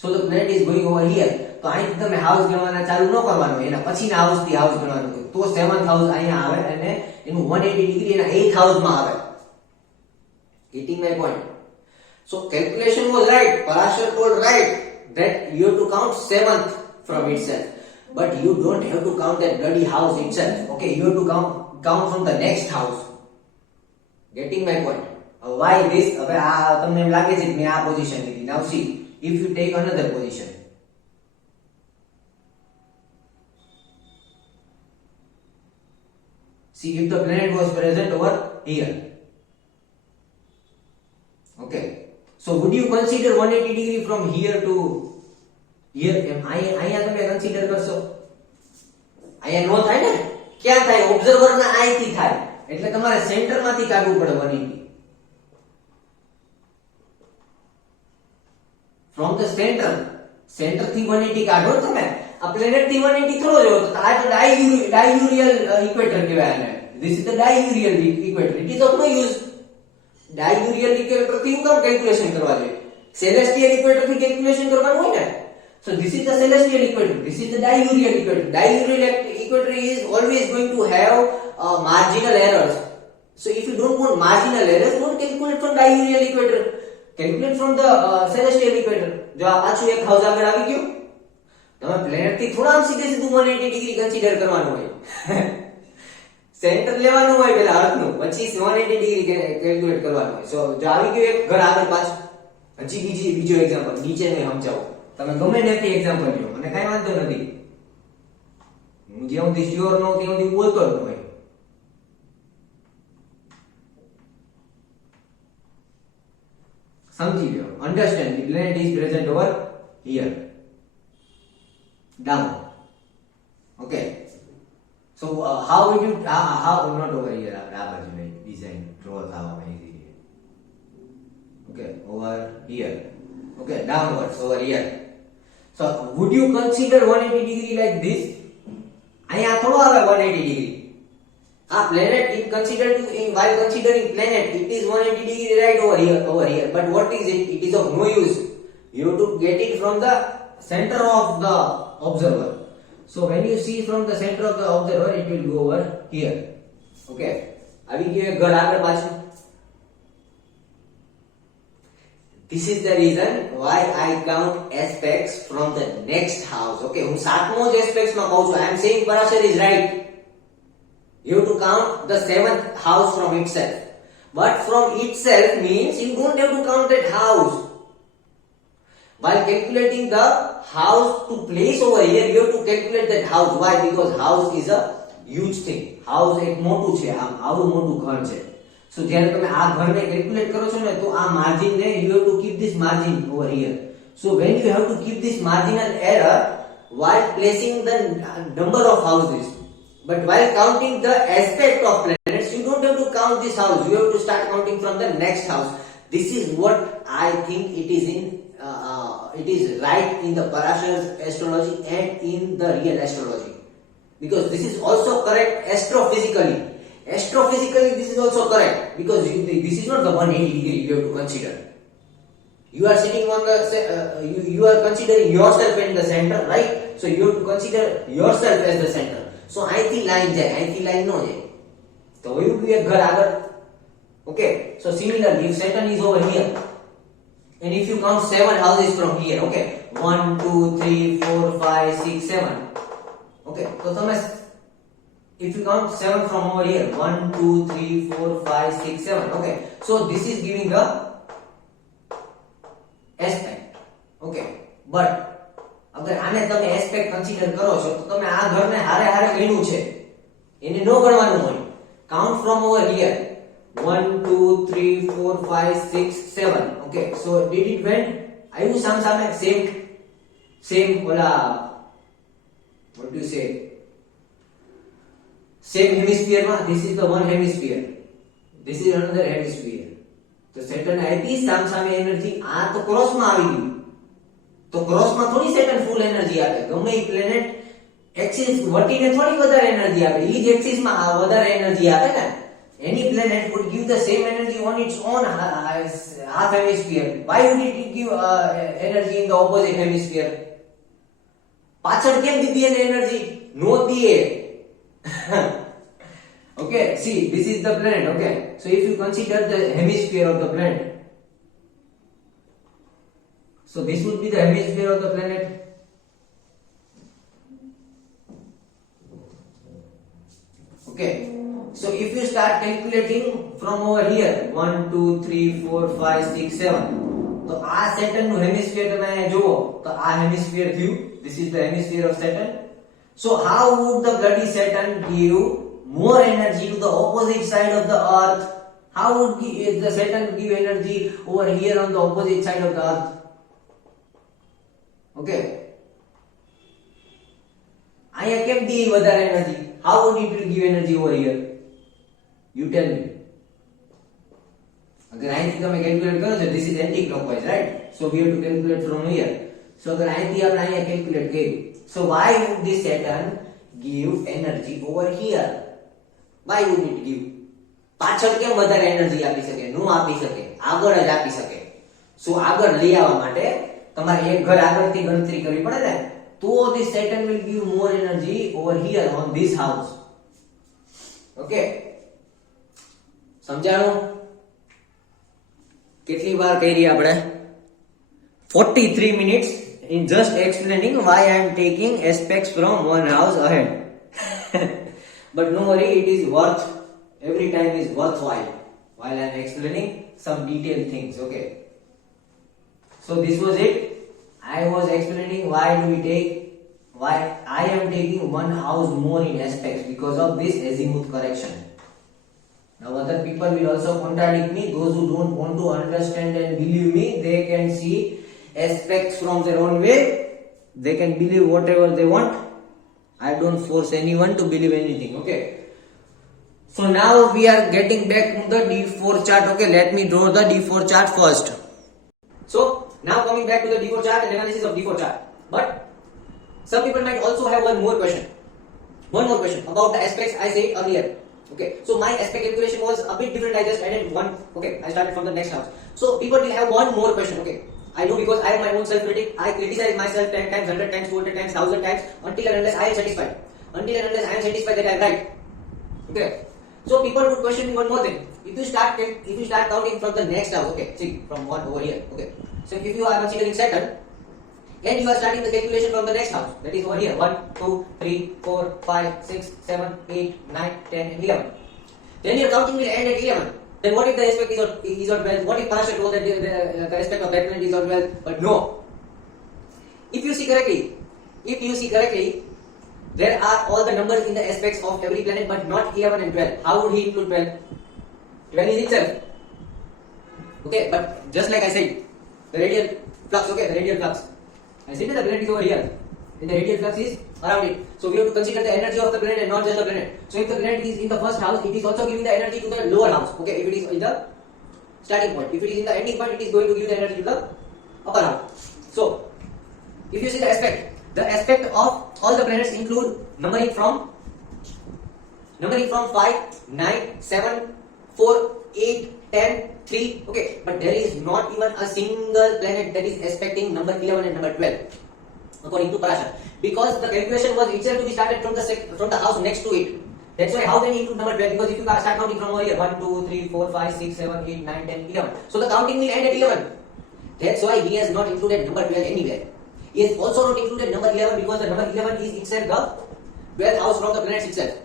So the planet is going over here. તો અહીંથી તમે હાઉસ ગણવાના ચાલુ ન કરવાનું, એના પછીના હાઉસથી હાઉસ ગણવાનું. તો 7th હાઉસ અહીંયા આવે અને એનું 180 ડિગ્રી એના 8th હાઉસમાં આવે. Getting my point? So calculation was right. Parashar told right that you have to count 7th from itself. But you don't have to count that bloody house itself. Okay, you have to count from the next house. Getting my point? Why this? હવે આ તમને એમ લાગે છે કે મેં આ position લીધી. Now see, if you take another position. See, if the planet was present over here. Okay. So would you consider 180 degree from here to here? અહીંયા તમે કન્સિડર કરશો? અહીંયા નો થાય ને. ક્યાં થાય? ઓબ્ઝર્વર ના આઈ થી થાય. એટલે તમારે સેન્ટર માંથી કાઢવું પડે 180. From the center થી 180 કાઢો તમે. આ પ્લેનેટ થી 180 થોડો જો તો આ તો ડાયયુરિયલ ઇક્વેટર કહેવાય આને. This is the diurnal equator. It is of no use. Diurnal equator થી હું કામ કેલ્ક્યુલેશન કરવા જોઈએ? celestial equator થી કેલ્ક્યુલેશન કરવાનું હોય ને. So this is the celestial equator. This is the diurnal equator. Diurnal equator is always going to have marginal errors. So if you don't want marginal errors, don't calculate from diurnal equator. Calculate from the celestial equator. જો આ પાછું એક house આગળ આવી ગયું, તમે planet થી થોડા આમ સીધે સીધું 180 ડિગ્રી કન્સિડર કરવાનું હોય. સેન્ટર લેવાનું હોય પેલા અર્થ નું, પછી 180 ડિગ્રી કેલ્ક્યુલેટ કરવાનું હોય. સો જો આવી ગયું એક ઘર આગળ પાછું, હજી બીજો એક્ઝામ્પલ નીચે મેં સમજાવું. તમે ગમે ત્યાંથી એક્ઝામ્પલ લ્યો અને કઈ વાંધો નથી. હું જ્યાં સુધી શ્યોર ન ત્યાં સુધી બોલતો જ હોય. સમજી લો. Understand the planet is present over here down. Okay, so how would you how not over here design draw easy. Okay, over here. Okay, downwards over here. So would you consider 180 degree like this? અહીંયા થોડો આવે 180 degree. Planet is considered while considering planet, it is 180 degree right over here. But what is it? It is of no use. You have to get it from the center of the observer. So when you see from the center of the observer, it will go over here. Okay. આવી ગયો ઘર આગળ પાછું. This is the reason why I count aspects from the next house. Okay, હું સાતમો જ aspects માં કહું છું. I am saying Parashar is right. You have to count the seventh house from itself. But from itself means you don't have to count that house. While calculating the house to place over here, you have to calculate that house. Why? Because house is a huge thing. House એક મોટું છે, આવડું મોટું ઘર છે. So જ્યારે તમે આ ઘરને કેલ્ક્યુલેટ કરો છો ને, તો આ માર્જિન ને you have to keep this margin over here. So when you have to keep this marginal error while placing the number of houses, but while counting the aspect of planets, you don't have to count this house. You have to start counting from the next house. This is what I think it is right in the Parashar's astrology and in the real astrology, because this is also correct astrophysically. Astrophysically, this is also correct, because this is not the 180 degree you have to consider. You are sitting on the you are considering yourself in the center, right? So you have to consider yourself as the center. So અહીંથી line જાય, અહીંથી line નો જાય, તો એવું બી એક ઘર આગળ. Okay, so similarly if Saturn is over here and if you count 7 houses from here, okay, 1 2 3 4 5 6 7, okay, so તમે if you count 7 from over here, 1 2 3 4 5 6 7, okay, so this is giving the aspect. Okay, but અગર આને તમે aspect consider કરો છો, તો તમે આ ઘરને હારે હારે ગણ્યું છે, એને નો ગણવાનું હોય. Count from over here 1 2 3 4 5 6 7, okay, so did it went આવ્યું સામે સેમ ઓલા what do you say, same hemisphere માં. This is the one hemisphere, this is another hemisphere. તો સેટર્ન આપી સામે એનર્જી, આ તો ક્રોસ માં આવી ગયું. તો ક્રોસ માં થોડી સેટર્ન ફૂલ એનર્જી આપે. ગમે એ પ્લેનેટ એક્સિસ વર્ટીને થોડી વધારે એનર્જી આપે. ઈ જ એક્સિસ માં વધારે એનર્જી આપે ને. Any planet would give the same energy on its own half hemisphere. Why would it give energy in the opposite hemisphere? પાછળ કેમ દીધી એને એનર્જી? નો દીએ. Okay, see, this is the planet. Okay, so if you consider the hemisphere of the planet, so this would be the hemisphere of the planet. Okay, so if you start calculating from over here 1 2 3 4 5 6 7, તો આ સેટર્ન નું hemisphere તમે જુઓ, તો આ hemisphere થયું. This is the hemisphere of Saturn. So how would the bloody Saturn give more energy to the opposite side of the earth? How would the Saturn give energy over here on the opposite side of the earth? Okay, અહીંયા કેમ દી વધારે energy? How would it give energy over here? You tell me. अगर અહીંથી તમે calculate કરો છો, this is anti-clockwise, right? So we have to calculate from here. So अगर અહીંથી આપણે અહીંયા કેલ્ક્યુલેટ કર્યું, so why would this Saturn give energy over here? Why would it give? પાછળ કેમ વધારે એનર્જી આપી શકે? નો આપી શકે, આગળ જ આપી શકે. સો આગળ લઈ આવવા માટે તમારે એક ઘર આગળથી ગણતરી કરવી પડે ને, તો this Saturn will give more energy over here on this house. Okay, સમજાણું? કેટલી વાર કરી આપણે? 43 minutes in just explaining why I am taking aspects from one house ahead. But no worry, it is worth, every time is worthwhile while I am explaining some detailed things. Okay, so this was it. I was explaining why I am taking one house more in aspects, because of this azimuth correction. Now other people will also contradict me. Those who don't want to understand and believe me, they can see aspects from their own way. They can believe whatever they want. I don't force anyone to believe anything. Okay, so now we are getting back to the D4 chart. Okay, let me draw the D4 chart first. So now coming back to the D4 chart and analysis of D4 chart. But some people might also have one more question about the aspects I said earlier. Okay, so my aspect calculation was a bit different. I just added one. Okay, I started from the next house. So people will have one more question. Okay, I know, because I am my own self-critic. I criticize myself 10 times, 100 times, 200 times, 1000 times, until and unless I am satisfied. Until and unless I am satisfied that I am right. Okay, so people would question me one more thing. if you start counting from the next house, okay, see from 1 over here, okay. So if you are considering Saturn, and you are starting the calculation from the next house, that is over here 1, 2, 3, 4, 5, 6, 7, 8, 9, 10, and 11. Then your counting will end at 11. Then what if the aspect is on 12? What if Parashar told that the aspect of that planet is on 12? But no. If you see correctly, there are all the numbers in the aspects of every planet, but not 11 and 12. How would he include 12? 12 is itself. Okay, but just like I said, the radial flux, okay, the radial flux. I said that the planet is over here, and the radial flux is around it. So we have to consider the energy of the planet and not just the planet. So if the planet is in the first house, it is also giving the energy to the lower house. Okay, if it is in the starting point. If it is in the ending point, it is going to give the energy to the upper house. So if you see the aspect of all the planets include numbering from 5, 9, 7, 4, 8, 10, 3. Okay, but there is not even a single planet that is aspecting number 11 and number 12 according to Parashar, because the calculation was itself to be started from the house next to it. That's why how can you include number 12? Because if you start counting from over here 1, 2, 3, 4, 5, 6, 7, 8, 9, 10, 11. So the counting will end at 11. That's why he has not included number 12 anywhere. He has also not included number 11 because the number 11 is itself the 12th house from the planets itself.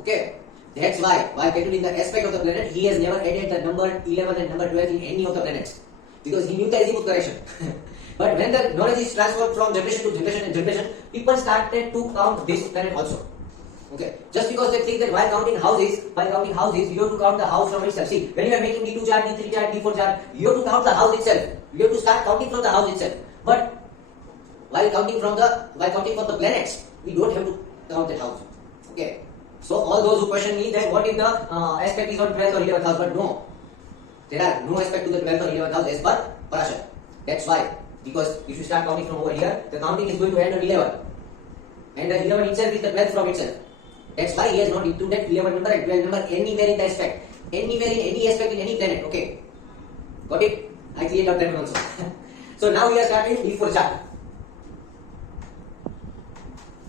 Okay, that's why while calculating the aspect of the planet, he has never added the number 11 and number 12 in any of the planets because he knew the azimuth correction. But when the knowledge is transferred from generation to generation and generation, people started to count this planet also. Okay, just because they think that while counting houses, you have to count the house from itself. See, when you are making D2 chart, D3 chart, D4 chart, you have to count the house itself. You have to start counting from the house itself. But while counting from the planets, we don't have to count that house. Okay. So all those who question me that what if the aspect is on 12th or 11th house, but no, there are no aspect to the 12th or 11th house as per Parashar. That's why, because if you start counting from over here, the counting is going to end at 11, and the 11 itself is the 12th from itself. That's why he has not included 11 number and 12 number anywhere in the aspect, anywhere in any aspect in any planet. Okay, got it? I cleared out that one also. So now we are starting D4 chart.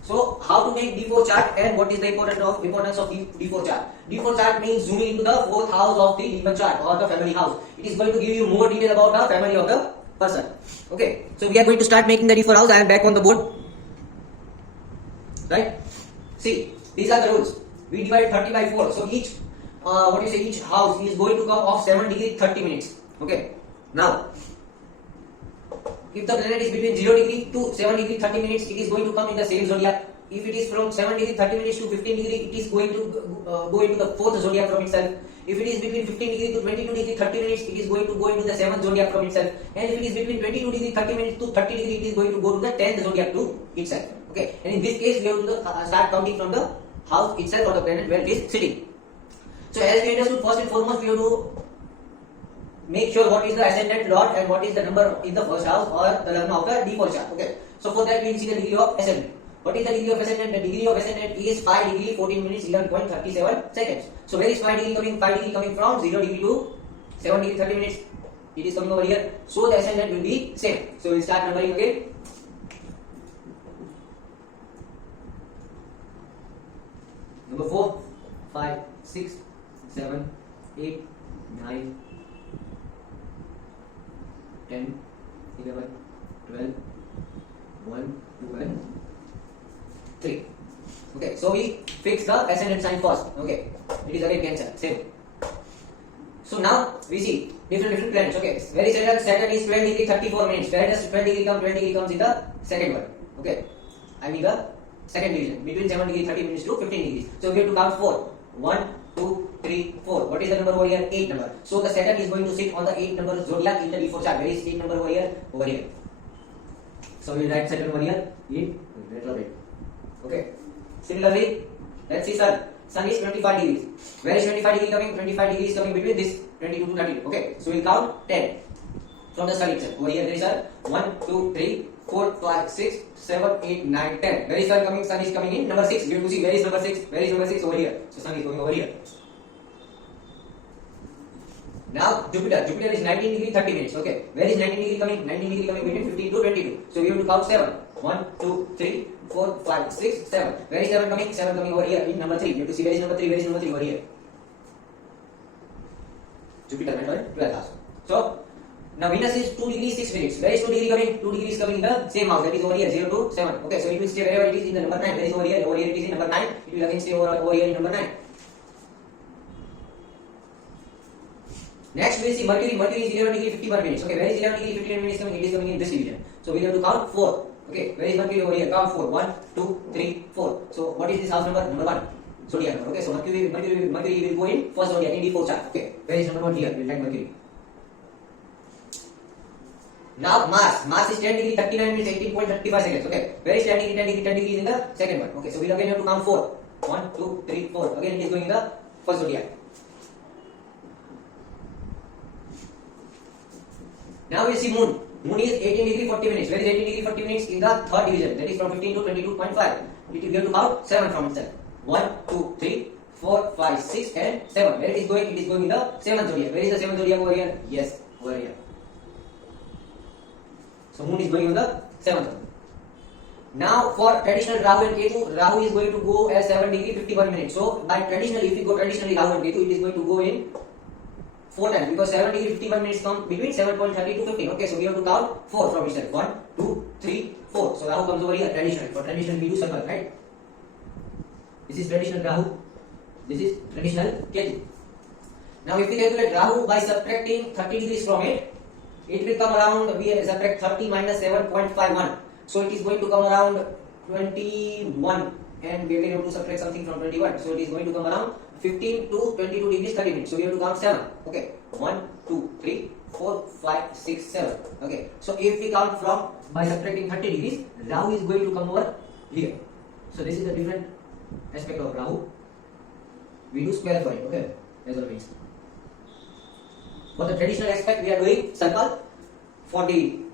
So how to make D4 chart and what is the importance of D4 chart? D4 chart means zooming into the 4th house of the Lehman chart or the family house. It is going to give you more detail about the family of the person. Okay, so we are going to start making the D4 house. I am back on the board. Right? See, these are the rules. We divide 30 by 4. So each each house is going to come off 7 degree 30 minutes. Okay. Now, if the planet is between 0 degree to 7 degree 30 minutes, it is going to come in the same zodiac. If it is from 7 degree 30 minutes to 15 degree, it is going to go into the 4th zodiac from itself. If it is between 15 degree to 22 degree 30 minutes, it is going to go into the 7th zodiac from itself. And if it is between 22 degree 30 minutes to 30 degree, it is going to go to the 10th zodiac to itself. Okay. And in this case, we have to start counting from the house itself or the planet where it is sitting. So as we understood, first and foremost, we have to make sure what is the ascendant lord and what is the number in the first house or the lagna of the D4 chart. Okay. So for that we will see the degree of ascendant. What is the degree of ascendant? The degree of ascendant is 5 degree 14 minutes 11.37 seconds. So where is 5 degree coming? 5 degree coming from 0 degree to 7 degree 30 minutes. It is coming over here. So the ascendant will be same. So we will start numbering again. Number 4, 5, 6, 7, 8, 9, 10, 11, 12, 1, 2 and 3. Okay, so we fix the ascendant sign first. Okay, it is again Cancer, same. So now we see different planets. Okay, where is Saturn is 12 degree 34 minutes. Where does 12 degree come? 12 degree comes in the second one. Okay, I mean the second division between 7 degree 30 minutes to 15 degrees. So we have to count 4. 1, 2, 3, 4. What is the number over here? 8 number. So the Saturn is going to sit on the 8 number zodiac in the D4 chart. Where is 8 number over here? Over here. So we will write Saturn over here in retrograde. Okay. Similarly, let's see Sun. Sun is 25 degrees. Where is 25 degree coming? 25 degrees coming between this 22 to 32. Okay. So we will count 10 from the Sun itself. Over here there is a 1, 2, 3, 4, 5, 6, 7, 8, 9, 10. Where is Sun coming? Sun is coming in number 6. You have to see where is number 6. Where is number 6? Over here. So Sun is going over here. Now Jupiter. Jupiter is 19 degree 30 minutes. Okay. Where is 19 degree coming? 19 degree coming between 15 to 22. So we have to count 7. 1, 2, 3, 4, 5, 6, 7. Where is 7 coming? 7 coming over here in number 3. You have to see where is number 3. Where is number 3 over here? Jupiter went on 12th house. So now Venus is 2 degrees 6 minutes. Where is 2 degree coming? 2 degrees coming in the same house, that is over here 0 to 7. Okay, so it will stay wherever it is in the number 9. Where is over here? Over here it is in number 9. It will again stay over here in number 9. Next we will see Mercury. Mercury is 11 degree 51 minutes. Okay, where is 11 degree 51 minutes coming? It is coming in this division. So we have to count 4. Okay, where is Mercury over here? Count 4. 1, 2, 3, 4. So what is this house number? Number 1. Zodiac number. Okay, so Mercury will go in first zodiac in D4 chart. Okay, where is number 1 here? We will write Mercury. Now Mars is 10 degree 39 minutes 18.35 seconds. Okay, where is 10 degree 10 degree 10 degree is in the second one. Okay, so we will again have to count 4. 1, 2, 3, 4. Again it is going in the first zodiac. Now we see Moon. Moon is 18 degree 40 minutes. Where is 18 degree 40 minutes? In the third division. That is from 15 to 22.5. We have to count 7 from itself. 1, 2, 3, 4, 5, 6 and 7. Where it is going? It is going in the 7th zodiac. Where is the 7th zodiac over here? Yes, over here. So Moon is going on the 7th one. Now for traditional Rahu and Ketu, Rahu is going to go at 7 degree 51 minutes. So by traditional, if you go traditionally Rahu and Ketu, it is going to go in 4 times because 7 degree 51 minutes come between 7.30 to 15. Okay, so we have to count 4 from each side. 1, 2, 3, 4. So Rahu comes over here traditional. For traditional we do circle, right? This is traditional Rahu. This is traditional Ketu. Now if we calculate Rahu by subtracting 30 degrees from it, it will come around, we subtract 30 minus 7.51. So it is going to come around 21 and we will have to subtract something from 21. So it is going to come around 15 to 22 degrees 30 minutes. So we have to count 7. Okay, 1, 2, 3, 4, 5, 6, 7. Okay, so if we count from by subtracting 30 degrees, Rahu is going to come over here. So this is the different aspect of Rahu. We do square for it, okay, as always. For the traditional aspect, we are doing circle 40.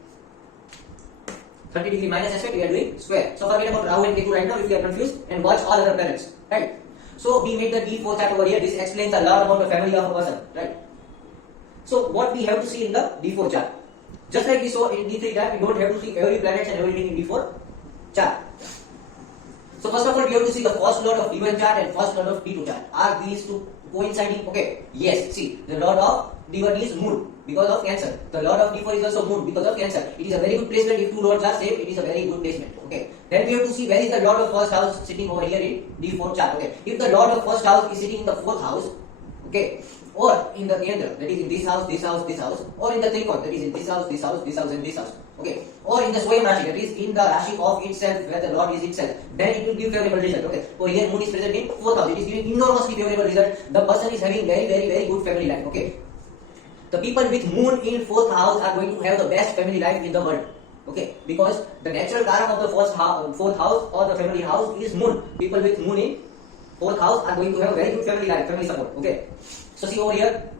30 degree minus aspect, we are doing square. So forget about Rahu and Ketu right now if you are confused and watch all other planets, right? So we made the D4 chart over here. This explains a lot about the family of a person, right? So what we have to see in the D4 chart. Just like we saw in D3 chart, we don't have to see every planet and everything in D4 chart. So first of all, we have to see the first lord of D1 chart and first lord of D2 chart. Are these two coinciding? Okay, yes. See, the lord of D1 is Moon because of Cancer. The lord of D4 is also Moon because of Cancer. It is a very good placement. If two lords are same, it is a very good placement. Okay. Then we have to see where is the lord of first house sitting over here in D4 chart. Okay. If the lord of first house is sitting in the fourth house, okay, or in the Kendra, that is in this house, this house, this house, or in the Trikon, that is in this house, this house, this house, and this house. Okay, or in the Swayam Rashi, that is in the Rashi of itself, where the Lord is itself, then it will give favorable result. Okay, so here Moon is present in 4th house, it is giving enormously favorable result. The person is having very good family life. Okay, the people with Moon in 4th house are going to have the best family life in the world. Okay, because the natural karak of the 4th house or the family house is Moon. People with Moon in 4th house are going to have very good family life, family support. Okay, so see over here.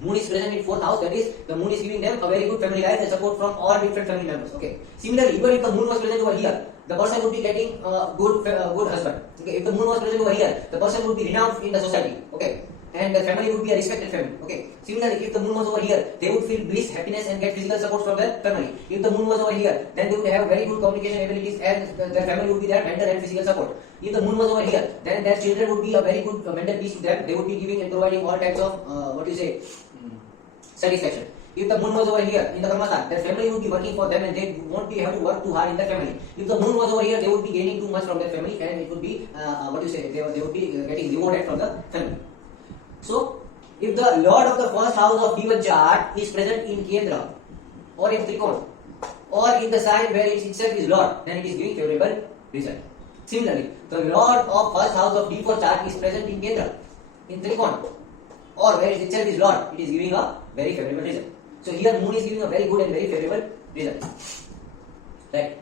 Moon is present in 4th house, that is, the Moon is giving them a very good family life and support from all different family members. Okay. Similarly, even if the Moon was present over here, the person would be getting a good husband. Okay. If the Moon was present over here, the person would be renowned in the society. Okay. And the family would be a respected family. Okay. Similarly, if the Moon was over here, they would feel bliss, happiness, and get physical support from their family. If the Moon was over here, then they would have very good communication abilities, and their family would be their mental and physical support. If the Moon was over here, then their children would be a very good mental peace to them. They would be giving and providing all types of satisfaction. If the Moon was over here in the Karmastan, their family would be working for them and they won't be able to work too hard in their family. If the Moon was over here, they would be gaining too much from their family and it would be, they would be getting rewarded from the family. So, if the Lord of the first house of D1 chart is present in Kendra or in Trikon or in the sign where it itself is Lord, then it is giving favorable result. Similarly, the Lord of first house of D4 chart is present in Kendra, in Trikon, or where it itself is Lord, it is giving a very favorable result. So here Moon is giving a very good and very favorable result. Right.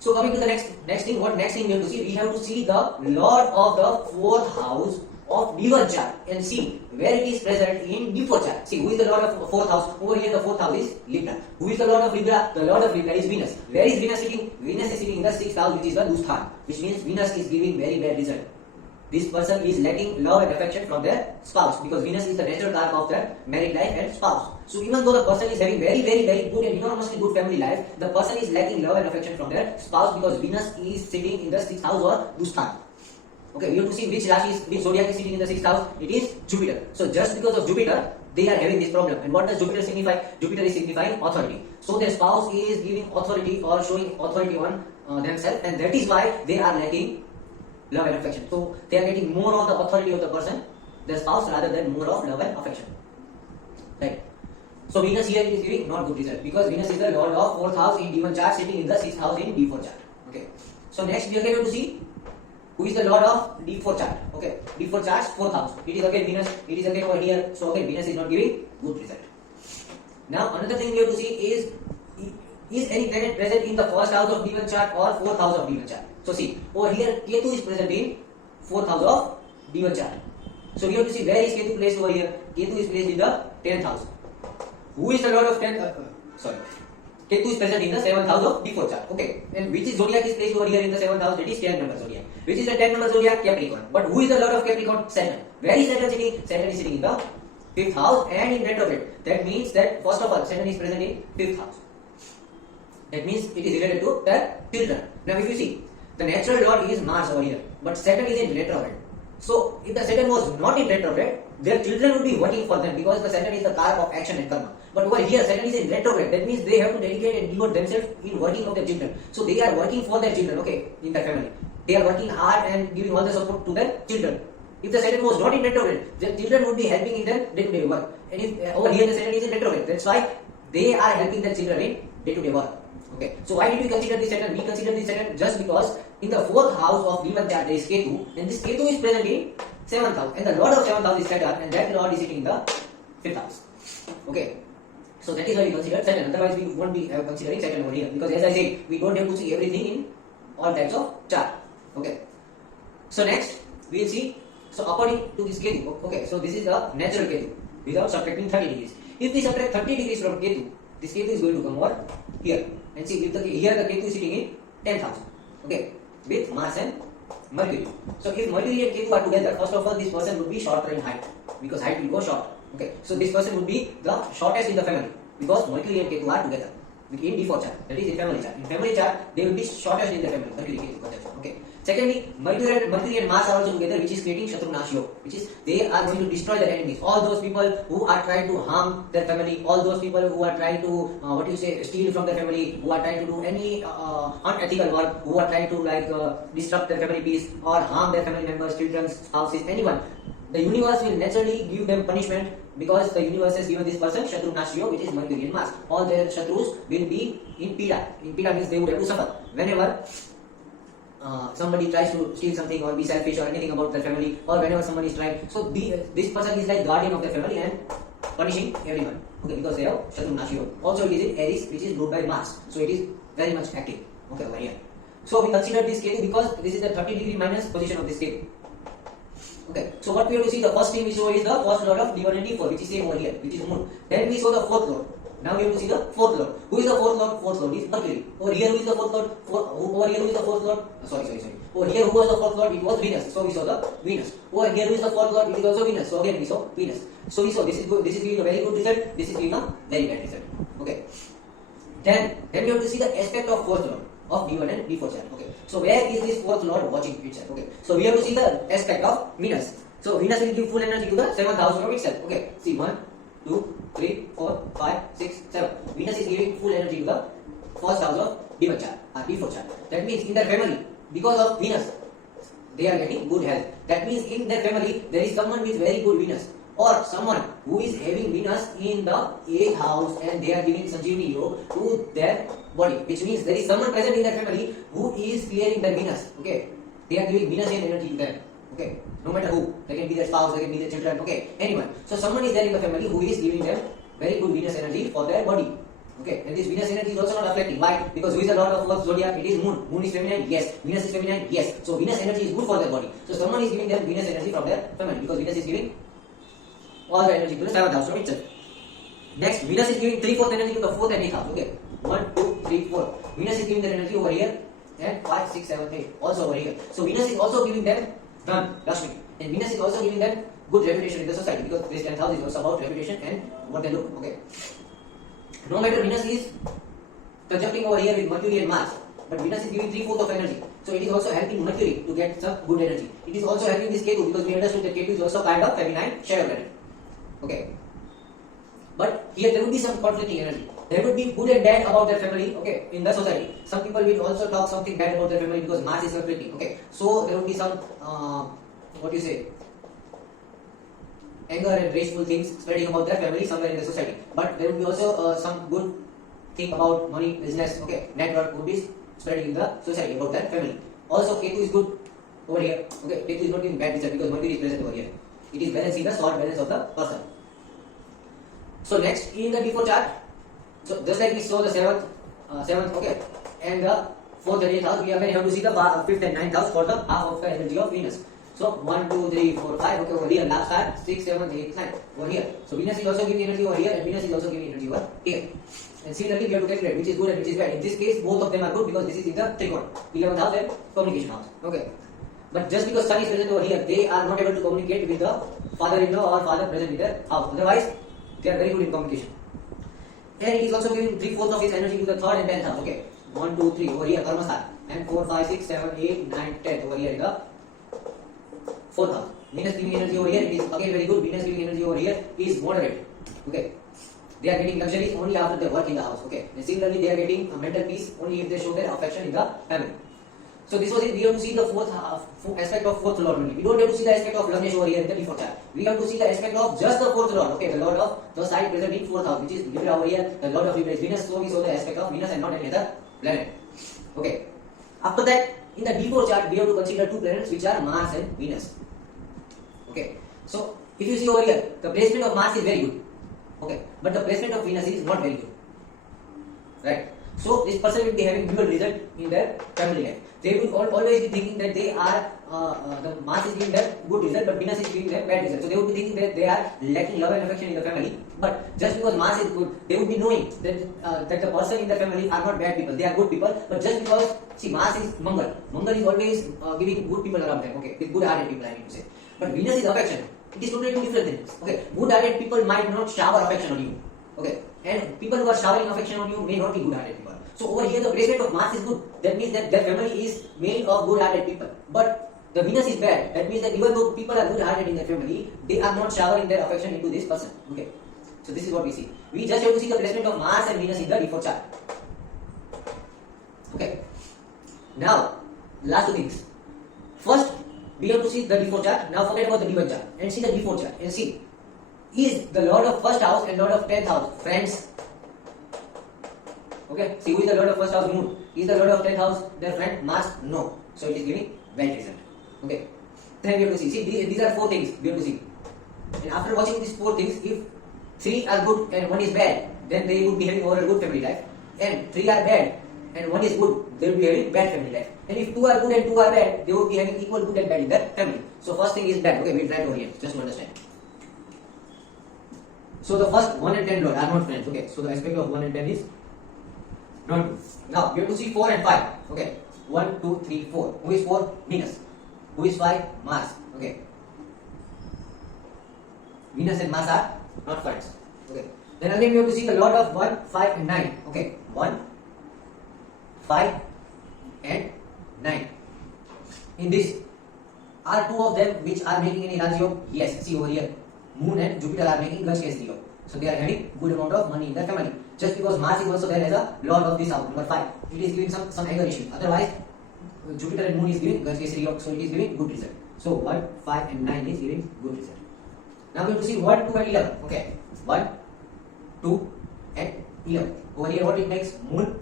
So coming to the next thing, what next thing we have to see? We have to see the Lord of the 4th house of D1 chart and see where it is present in D4 chart. See who is the Lord of 4th house? Over here the 4th house is Libra. Who is the Lord of Libra? The Lord of Libra is Venus. Where is Venus sitting? Venus is sitting in the 6th house, which is the Dusthan, which means Venus is giving very bad result. This person is lacking love and affection from their spouse because Venus is the natural karak of their married life and spouse. So even though the person is having very good and enormously good family life, the person is lacking love and affection from their spouse because Venus is sitting in the 6th house or Dusthan. Okay, we have to see which zodiac is sitting in the 6th house. It is Jupiter. So just because of Jupiter, they are having this problem. And what does Jupiter signify? Jupiter is signifying authority. So their spouse is giving authority or showing authority on themselves, and that is why they are lacking love and affection. So they are getting more of the authority of the person, their spouse, rather than more of love and affection. Right. So Venus here is giving not good result, because Venus is the lord of 4th house in D1 chart, sitting in the 6th house in D4 chart. Okay. So next we are going to see who is the lord of D4 chart. Okay. D4 chart's 4th house. It is again Venus. It is again over here. So again Venus is not giving good result. Now another thing we have to see is any planet present in the 1st house of D1 chart or 4th house of D1 chart. So see, over here Ketu is present in 4th house of D1 chart. So we have to see where is Ketu placed over here. Ketu is placed in the 10th house. Who is the lord of 10th? Ketu is present in the 7th house of D4 chart. Okay. And which is zodiac is placed over here in the 7th house? That is 10 number zodiac. Which is the 10 number zodiac? Capricorn. But who is the lord of Capricorn? Saturn. Where is Saturn sitting? Saturn is sitting in the 5th house and in retrograde. That means that first of all Saturn is present in 5th house. That means it is related to the children. Now if you see, the natural lord is Mars over here, but Saturn is in retrograde. So if the Saturn was not in retrograde, their children would be working for them, because the Saturn is the car of action and karma. But over here Saturn is in retrograde. That means they have to dedicate and devote themselves in working of their children. So they are working for their children, okay, in their family. They are working hard and giving all the support to their children. If the Saturn was not in retrograde, their children would be helping in their day-to-day work. And if over here the Saturn is in retrograde, that's why they are helping their children in day-to-day work. Okay. So why did we consider this Saturn? We consider this Saturn just because in the 4th house of D1 chart there is Ketu, and this Ketu is present in 7th house, and the lord of 7th house is Saturn, and that lord is sitting in the 5th house. Okay. So that is why we consider Saturn. Otherwise we won't be considering Saturn over here, because as I say, we don't have to see everything in all types of chart. Okay. So next we will see. So according to this Ketu, okay. So this is the natural Ketu without subtracting 30 degrees. If we subtract 30 degrees from Ketu, this Ketu is going to come over here. And see, if here the Ketu is sitting in 10th house, okay, with Mars and Mercury. So if Mercury and Ketu are together, first of all, this person would be shorter in height, because height will go short. Okay, so this person would be the shortest in the family, because Mercury and Ketu are together in D4 chart. That is in family chart. In family chart, they will be shortest in the family. Mercury, Ketu, conjunction. Okay. Secondly, Mercury and Mars are also together, which is creating Shatrunashyo, which is they are going to destroy their enemies. All those people who are trying to harm their family, all those people who are trying to steal from their family, who are trying to do any unethical work, who are trying to disrupt their family peace or harm their family members, children, spouses, anyone. The universe will naturally give them punishment, because the universe has given this person Shatrunashyo, which is Mercury and Mars. All their Shatrus will be in Pida. In Pida means they would have to suffer whenever somebody tries to steal something or be selfish or anything about their family, or whenever someone is trying. So this person is like guardian of their family and punishing everyone. Okay, because they have Shatrunashyo. Also it is in Aries, which is ruled by Mars. So it is very much active. Okay, over here. So we consider this Ketu because this is the 30 degree minus position of this Ketu. Okay, so what we have to see, the first thing we show is the first lord of D1 and D4, which is same over here, which is Moon. Then we show the 4th lord. Now we have to see the 4th lord. Who is the 4th lord? 4th lord is Mercury. Over here who is the 4th lord? Over here who is the 4th lord? Sorry. Over here who was the 4th lord? It was Venus. So we saw the Venus. Over here who is the 4th lord? It is also Venus. So again we saw Venus. So we saw this is good. This is giving a very good result. This is giving a very bad result. Okay. Then we have to see the aspect of 4th lord of D1 and D4 chart. Okay. So where is this 4th lord watching itself? Okay. So we have to see the aspect of Venus. So Venus will give full energy to the 7th house of itself. Okay. See 1, 2, 3, 4, 5, 6, 7. Venus is giving full energy to the 1st house of D1 chart or D4 chart. That means in their family, because of Venus, they are getting good health. That means in their family there is someone with very good Venus, or someone who is having Venus in the 8th house and they are giving Sanjeevani Yoga to their body, which means there is someone present in their family who is clearing their Venus. Okay, they are giving Venusian energy to them. Okay, no matter who, they can be their spouse, they can be their children, okay, anyone. So someone is there in the family who is giving them very good Venus energy for their body. Okay, and this Venus energy is also not affecting. Why? Because who is the lord of zodiac? It is Moon. Moon is feminine, yes. Venus is feminine, yes. So Venus energy is good for their body. So someone is giving them Venus energy from their family, because Venus is giving all the energy to the 7th house from itself. Next, Venus is giving 3/4 energy to the 4th and 8th house. Okay, 1, 2, 3, 4. Venus is giving their energy over here, and 5, 6, 7, 8 also over here. So Venus is also giving them Dhan, Lakshmi, and Venus is also giving them good reputation in the society, because this 10th house is also about reputation and what they look. Okay, no matter Venus is conjuncting over here with Mercury and Mars, but Venus is giving 3/4 of energy. So it is also helping Mercury to get some good energy. It is also helping this Ketu, because we understood that Ketu is also kind of feminine share of energy. Okay. But here there would be some conflicting energy. There would be good and bad about their family, okay, in the society. Some people will also talk something bad about their family because Mars is conflicting, okay. So there would be some, what do you say, anger and rageful things spreading about their family somewhere in the society. But there would be also some good thing about money, business, okay, network would be spreading in the society about their family. Also, Ketu is good over here, okay. Ketu is not giving bad result because Mercury is present over here. It is balancing the sword balance of the person. So next in the D4 chart, so just like we saw the seventh, okay, and the fourth and eighth house, we again have to see the fifth and ninth house for the half of the energy of Venus. So 1, 2, 3, 4, 5, okay, over here, last card, 6, 7, 8, 9, over here. So Venus is also giving energy over here, and Venus is also giving energy over here. And similarly, we have to calculate which is good and which is bad. In this case, both of them are good because this is in the Trikona, 11th house and communication house. Okay. But just because Sun is present over here, they are not able to communicate with the father-in-law or father present in their house. Otherwise, they are very good in communication. And it is also giving 3/4 of its energy to the third and 10th house. Okay. 1, 2, 3 over here, Karmasthana. And 4, 5, 6, 7, 8, 9, 10 over here in the fourth house. Venus giving energy over here, it is again very good. Venus giving energy over here is moderate. Okay. They are getting luxuries only after they work in the house. Okay. And similarly, they are getting a mental peace only if they show their affection in the family. So this was it. We have to see the fourth aspect of fourth lord only. We don't have to see the aspect of Lagnesh over here in the D4 chart. We have to see the aspect of just the fourth lord. Okay, the lord of the side present in fourth house, which is Libra over here. The lord of Libra is Venus. So we saw the aspect of Venus and not any other planet. Okay. After that, in the D4 chart, we have to consider two planets which are Mars and Venus. Okay. So if you see over here, the placement of Mars is very good. Okay, but the placement of Venus is not very good. Right. So this person will be having dual result in their family life. They will always be thinking that they are the Mars is giving them good result, but Venus is giving them bad result. So they would be thinking that they are lacking love and affection in the family. But just because Mars is good, they would be knowing that that the person in the family are not bad people. They are good people. But just because Mars is Mangal, Mangal is always giving good people around them. Okay, with good-hearted people, I mean to say. But Venus is affection. It is totally two different things. Okay, good-hearted people might not shower affection on you. Okay, and people who are showering affection on you may not be good-hearted people. So over here the placement of Mars is good. That means that their family is made of good-hearted people. But the Venus is bad. That means that even though people are good-hearted in their family, they are not showering their affection into this person. Okay, so this is what we see. We just have to see the placement of Mars and Venus in the D4 chart. Okay. Now, last two things. First, we have to see the D4 chart. Now forget about the D1 chart and see the D4 chart and see, is the lord of first house and lord of 10th house friends? Okay, see who is the lord of first house? Moon. Is the lord of 10th house their friend? Mars? No. So it is giving bad result. Okay. Then we have to see. See, these are four things we have to see. And after watching these four things, if three are good and one is bad, then they would be having overall good family life. And three are bad and one is good, they will be having bad family life. And if two are good and two are bad, they would be having equal good and bad in their family. So first thing is bad. Okay, we'll write over here just to understand. So the first 1 and 10 lord are not friends. Okay, so the aspect of 1 and 10 is not good. Now we have to see 4 and 5. Okay, 1, 2, 3, 4. Who is 4? Venus. Who is 5? Mars. Okay. Venus and Mars are not friends. Okay. Then again we have to see the lord of 1, 5 and 9. Okay, 1, 5 and 9. In this, are two of them which are making any Rajyog? Yes, see over here. Moon and Jupiter are making Gaj Case Yog. So they are having good amount of money in their family. Just because Mars is also there as a lord of this house, number 5. It is giving some anger issue. Otherwise, Jupiter and Moon is giving Gaj Case Yog. So it is giving good result. So 1, 5 and 9 is giving good result. Now we have to see 1, 2 and 11. Okay. 1, 2 and 11. Over here what it makes? Moon.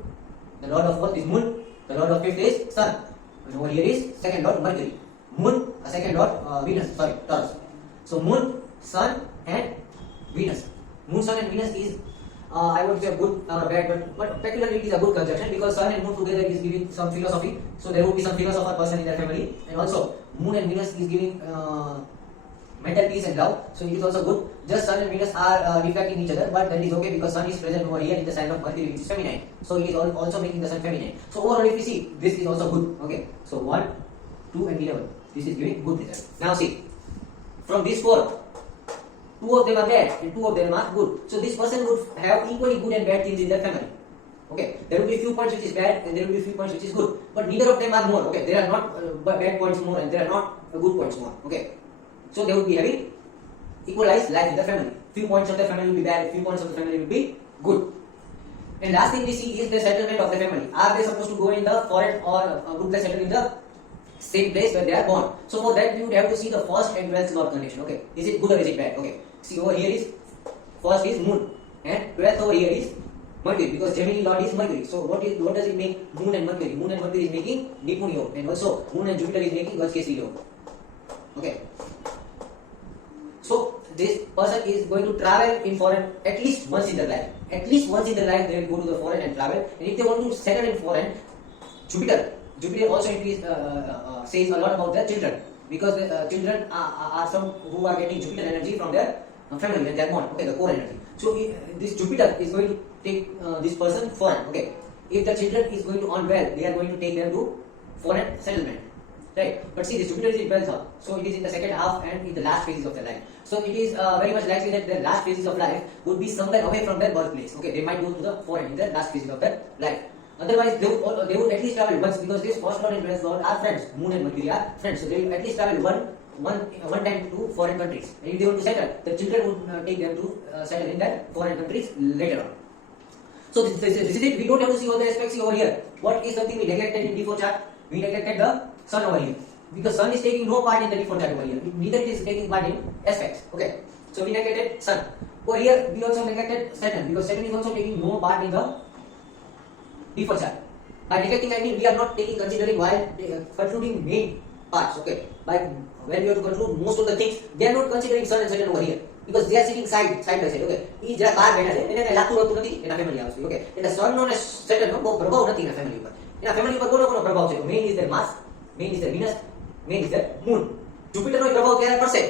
The lord of fourth is Moon. The lord of fifth is Sun. And over here is second lord Mercury. Moon, second lord Venus. Sorry, Taurus. So Moon, Sun and Venus. Moon, Sun and Venus is I would say good or bad, but particularly it is a good conjunction because Sun and Moon together is giving some philosophy. So there would be some philosopher person in their family, and also Moon and Venus is giving mental peace and love. So it is also good. Just Sun and Venus are reflecting each other, but that is okay because Sun is present over here in the sign of Mercury, which is feminine. So it is also making the Sun feminine. So overall, if we see, this is also good. Okay. So 1, 2 and 11. This is giving good result. Now see, from these four, 2 of them are bad and 2 of them are good. So this person would have equally good and bad things in their family. Okay, there will be a few points which is bad and there will be a few points which is good. But neither of them are more. Okay, there are not bad points more and there are not good points more. Okay, so they would be having equalized life in the family. few points of the family will be bad, few points of the family will be good. And last thing we see is the settlement of the family. Are they supposed to go in the foreign or would they settle in the same place where they are born? So for that you would have to see the first and 12th lord condition. Okay, is it good or is it bad? Okay, see over here is first is moon and 12th over here is Mercury, because Gemini lord is Mercury. So what does it make? Moon and Mercury. Moon and Mercury is making Nipun Yog, and also Moon and Jupiter is making Gajkesari Yog. Okay. So this person is going to travel in foreign at least once in their life. At least once in their life they will go to the foreign and travel. And if they want to settle in foreign, Jupiter also says a lot about their children, because the children are some who are getting Jupiter energy from their family when they are born. Okay, the core energy. So this Jupiter is going to take this person foreign. Okay, if the children is going to earn well, they are going to take them to foreign settlement. Right, but see, this Jupiter is in 12th house, so it is in the second half and in the last phases of their life. So it is very much likely that their last phases of life would be somewhere away from their birthplace. Okay, they might go to the foreign in their last phases of their life. Otherwise, they would at least travel once, because this first lord and 12th lord are friends. Moon and Mercury are friends, so they will at least travel one time to foreign countries. And if they want to settle, the children would take them to settle in their foreign countries later on. So this is it. We don't have to see all the aspects over here. What is something we neglected in D4 chart? We neglected the sun over here, because sun is taking no part in the D4 chart over here. Neither it is taking part in aspects. Okay, so we neglected sun. Over here we also neglected Saturn, because Saturn is also taking no part in the D4 chart. By neglecting, I mean we are not taking considering while concluding main parts. Okay, by when we have to conclude most of the things, they are not considering sun and Saturn over here, because they are sitting side by side. Okay, એ જરા બહાર બેઠા છે, એને કઈ લાગતું હોતું નથી એના ફેમિલી હાઉસ. ઓકે, એટલે સન નો અને સેટર્ન નો બહુ પ્રભાવ નથી એના ફેમિલી ઉપર. એના ફેમિલી ઉપર કોનો પ્રભાવ છે? Main is there Mars, main is there Venus, main is there moon. Jupiter નો પ્રભાવ ત્યારે પડશે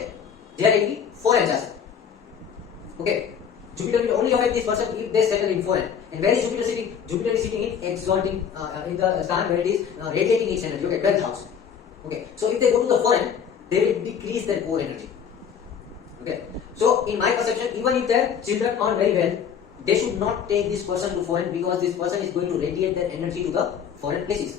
જ્યારે એ ફોરેન જશે. Okay, Jupiter will only affect this person if they settle in foreign. And where is Jupiter sitting? Jupiter is sitting in exalting in the star where it is radiating its energy. Okay, 12th house. Okay, so if they go to the foreign, they will decrease their core energy. Okay, so in my perception, even if their children earn very well, they should not take this person to foreign, because this person is going to radiate their energy to the foreign places.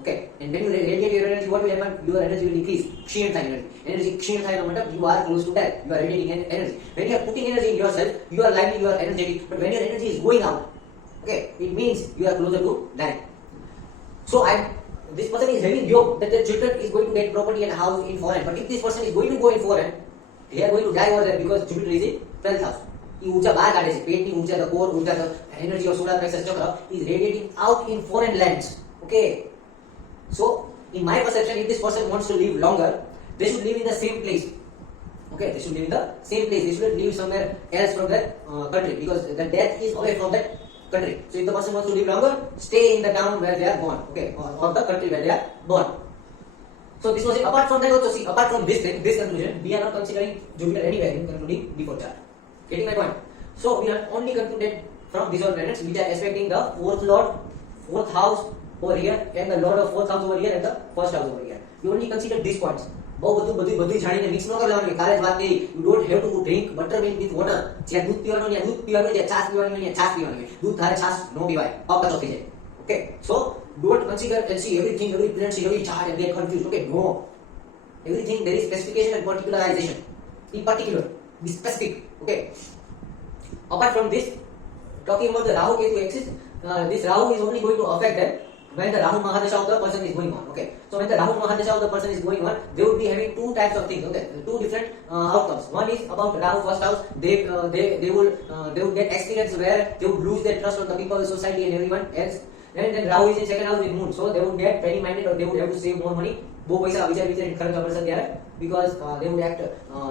Okay, and when you radiate your energy, what will happen? Your energy will increase. Ksheena energy. Energy ksheena tha matlab you are close to death. You are radiating energy. When you are putting energy in yourself, you are lively, you are energetic. But when your energy is going out, okay, it means you are closer to dying. So this person is having yoga that the children is going to get property and house in foreign. But if this person is going to go in foreign, they are going to die over there, because Jupiter is in 12th house. એ ઊર્જા બહાર કાઢે છે, પેટની ઊર્જા, the core ઊર્જા, the energy of solar plexus chakra is radiating out in foreign lands. Okay, so in my perception, if this person wants to live longer, they should live in the same place. Okay, they should live in the same place. They shouldn't live somewhere else from that country, because the death is away from that country. So if the person wants to live longer, stay in the town where they are born. Okay, or the country where they are born. So this was it. Apart from that also, see, apart from this thing, this conclusion, we are not considering Jupiter anywhere in concluding D4 chart. Getting my point? So we are only concluded from these all planets which are aspecting the fourth lord, fourth house over here, and the lord of fourth house over here, and the first house over here. We only consider these points. બહુ બધું જાણીને mix ન કરવાનું. કાલે જ વાત કરી, you don't have to drink buttermilk with water. જ્યાં દૂધ પીવાનું ત્યાં દૂધ પીવાનું, જ્યાં છાશ પીવાની હોય ત્યાં છાશ પીવાની હોય. દૂધ ધારે છાશ નો પીવાય, અપચો થઈ જાય. Okay, so don't consider and see everything, every planet, see every chart and get confused. Okay, no, everything there is specification and particularization. In particular, be specific. Okay, apart from this, talking about the Rahu Ketu axis, this Rahu is only going to affect them when the Rahu Mahadasha of the person is going on. Okay, so when the Rahu Mahadasha of the person is going on, they would be having two types of things. Okay, two different outcomes. One is about Rahu first house. They would get experience where they would lose their trust on the people, society, and everyone else. And then Rahu is in second house with Moon, so they would get petty minded, or they would have to save more money. બહુ પૈસા વિચારી ખર્ચવા પડશે ત્યારે, because they would act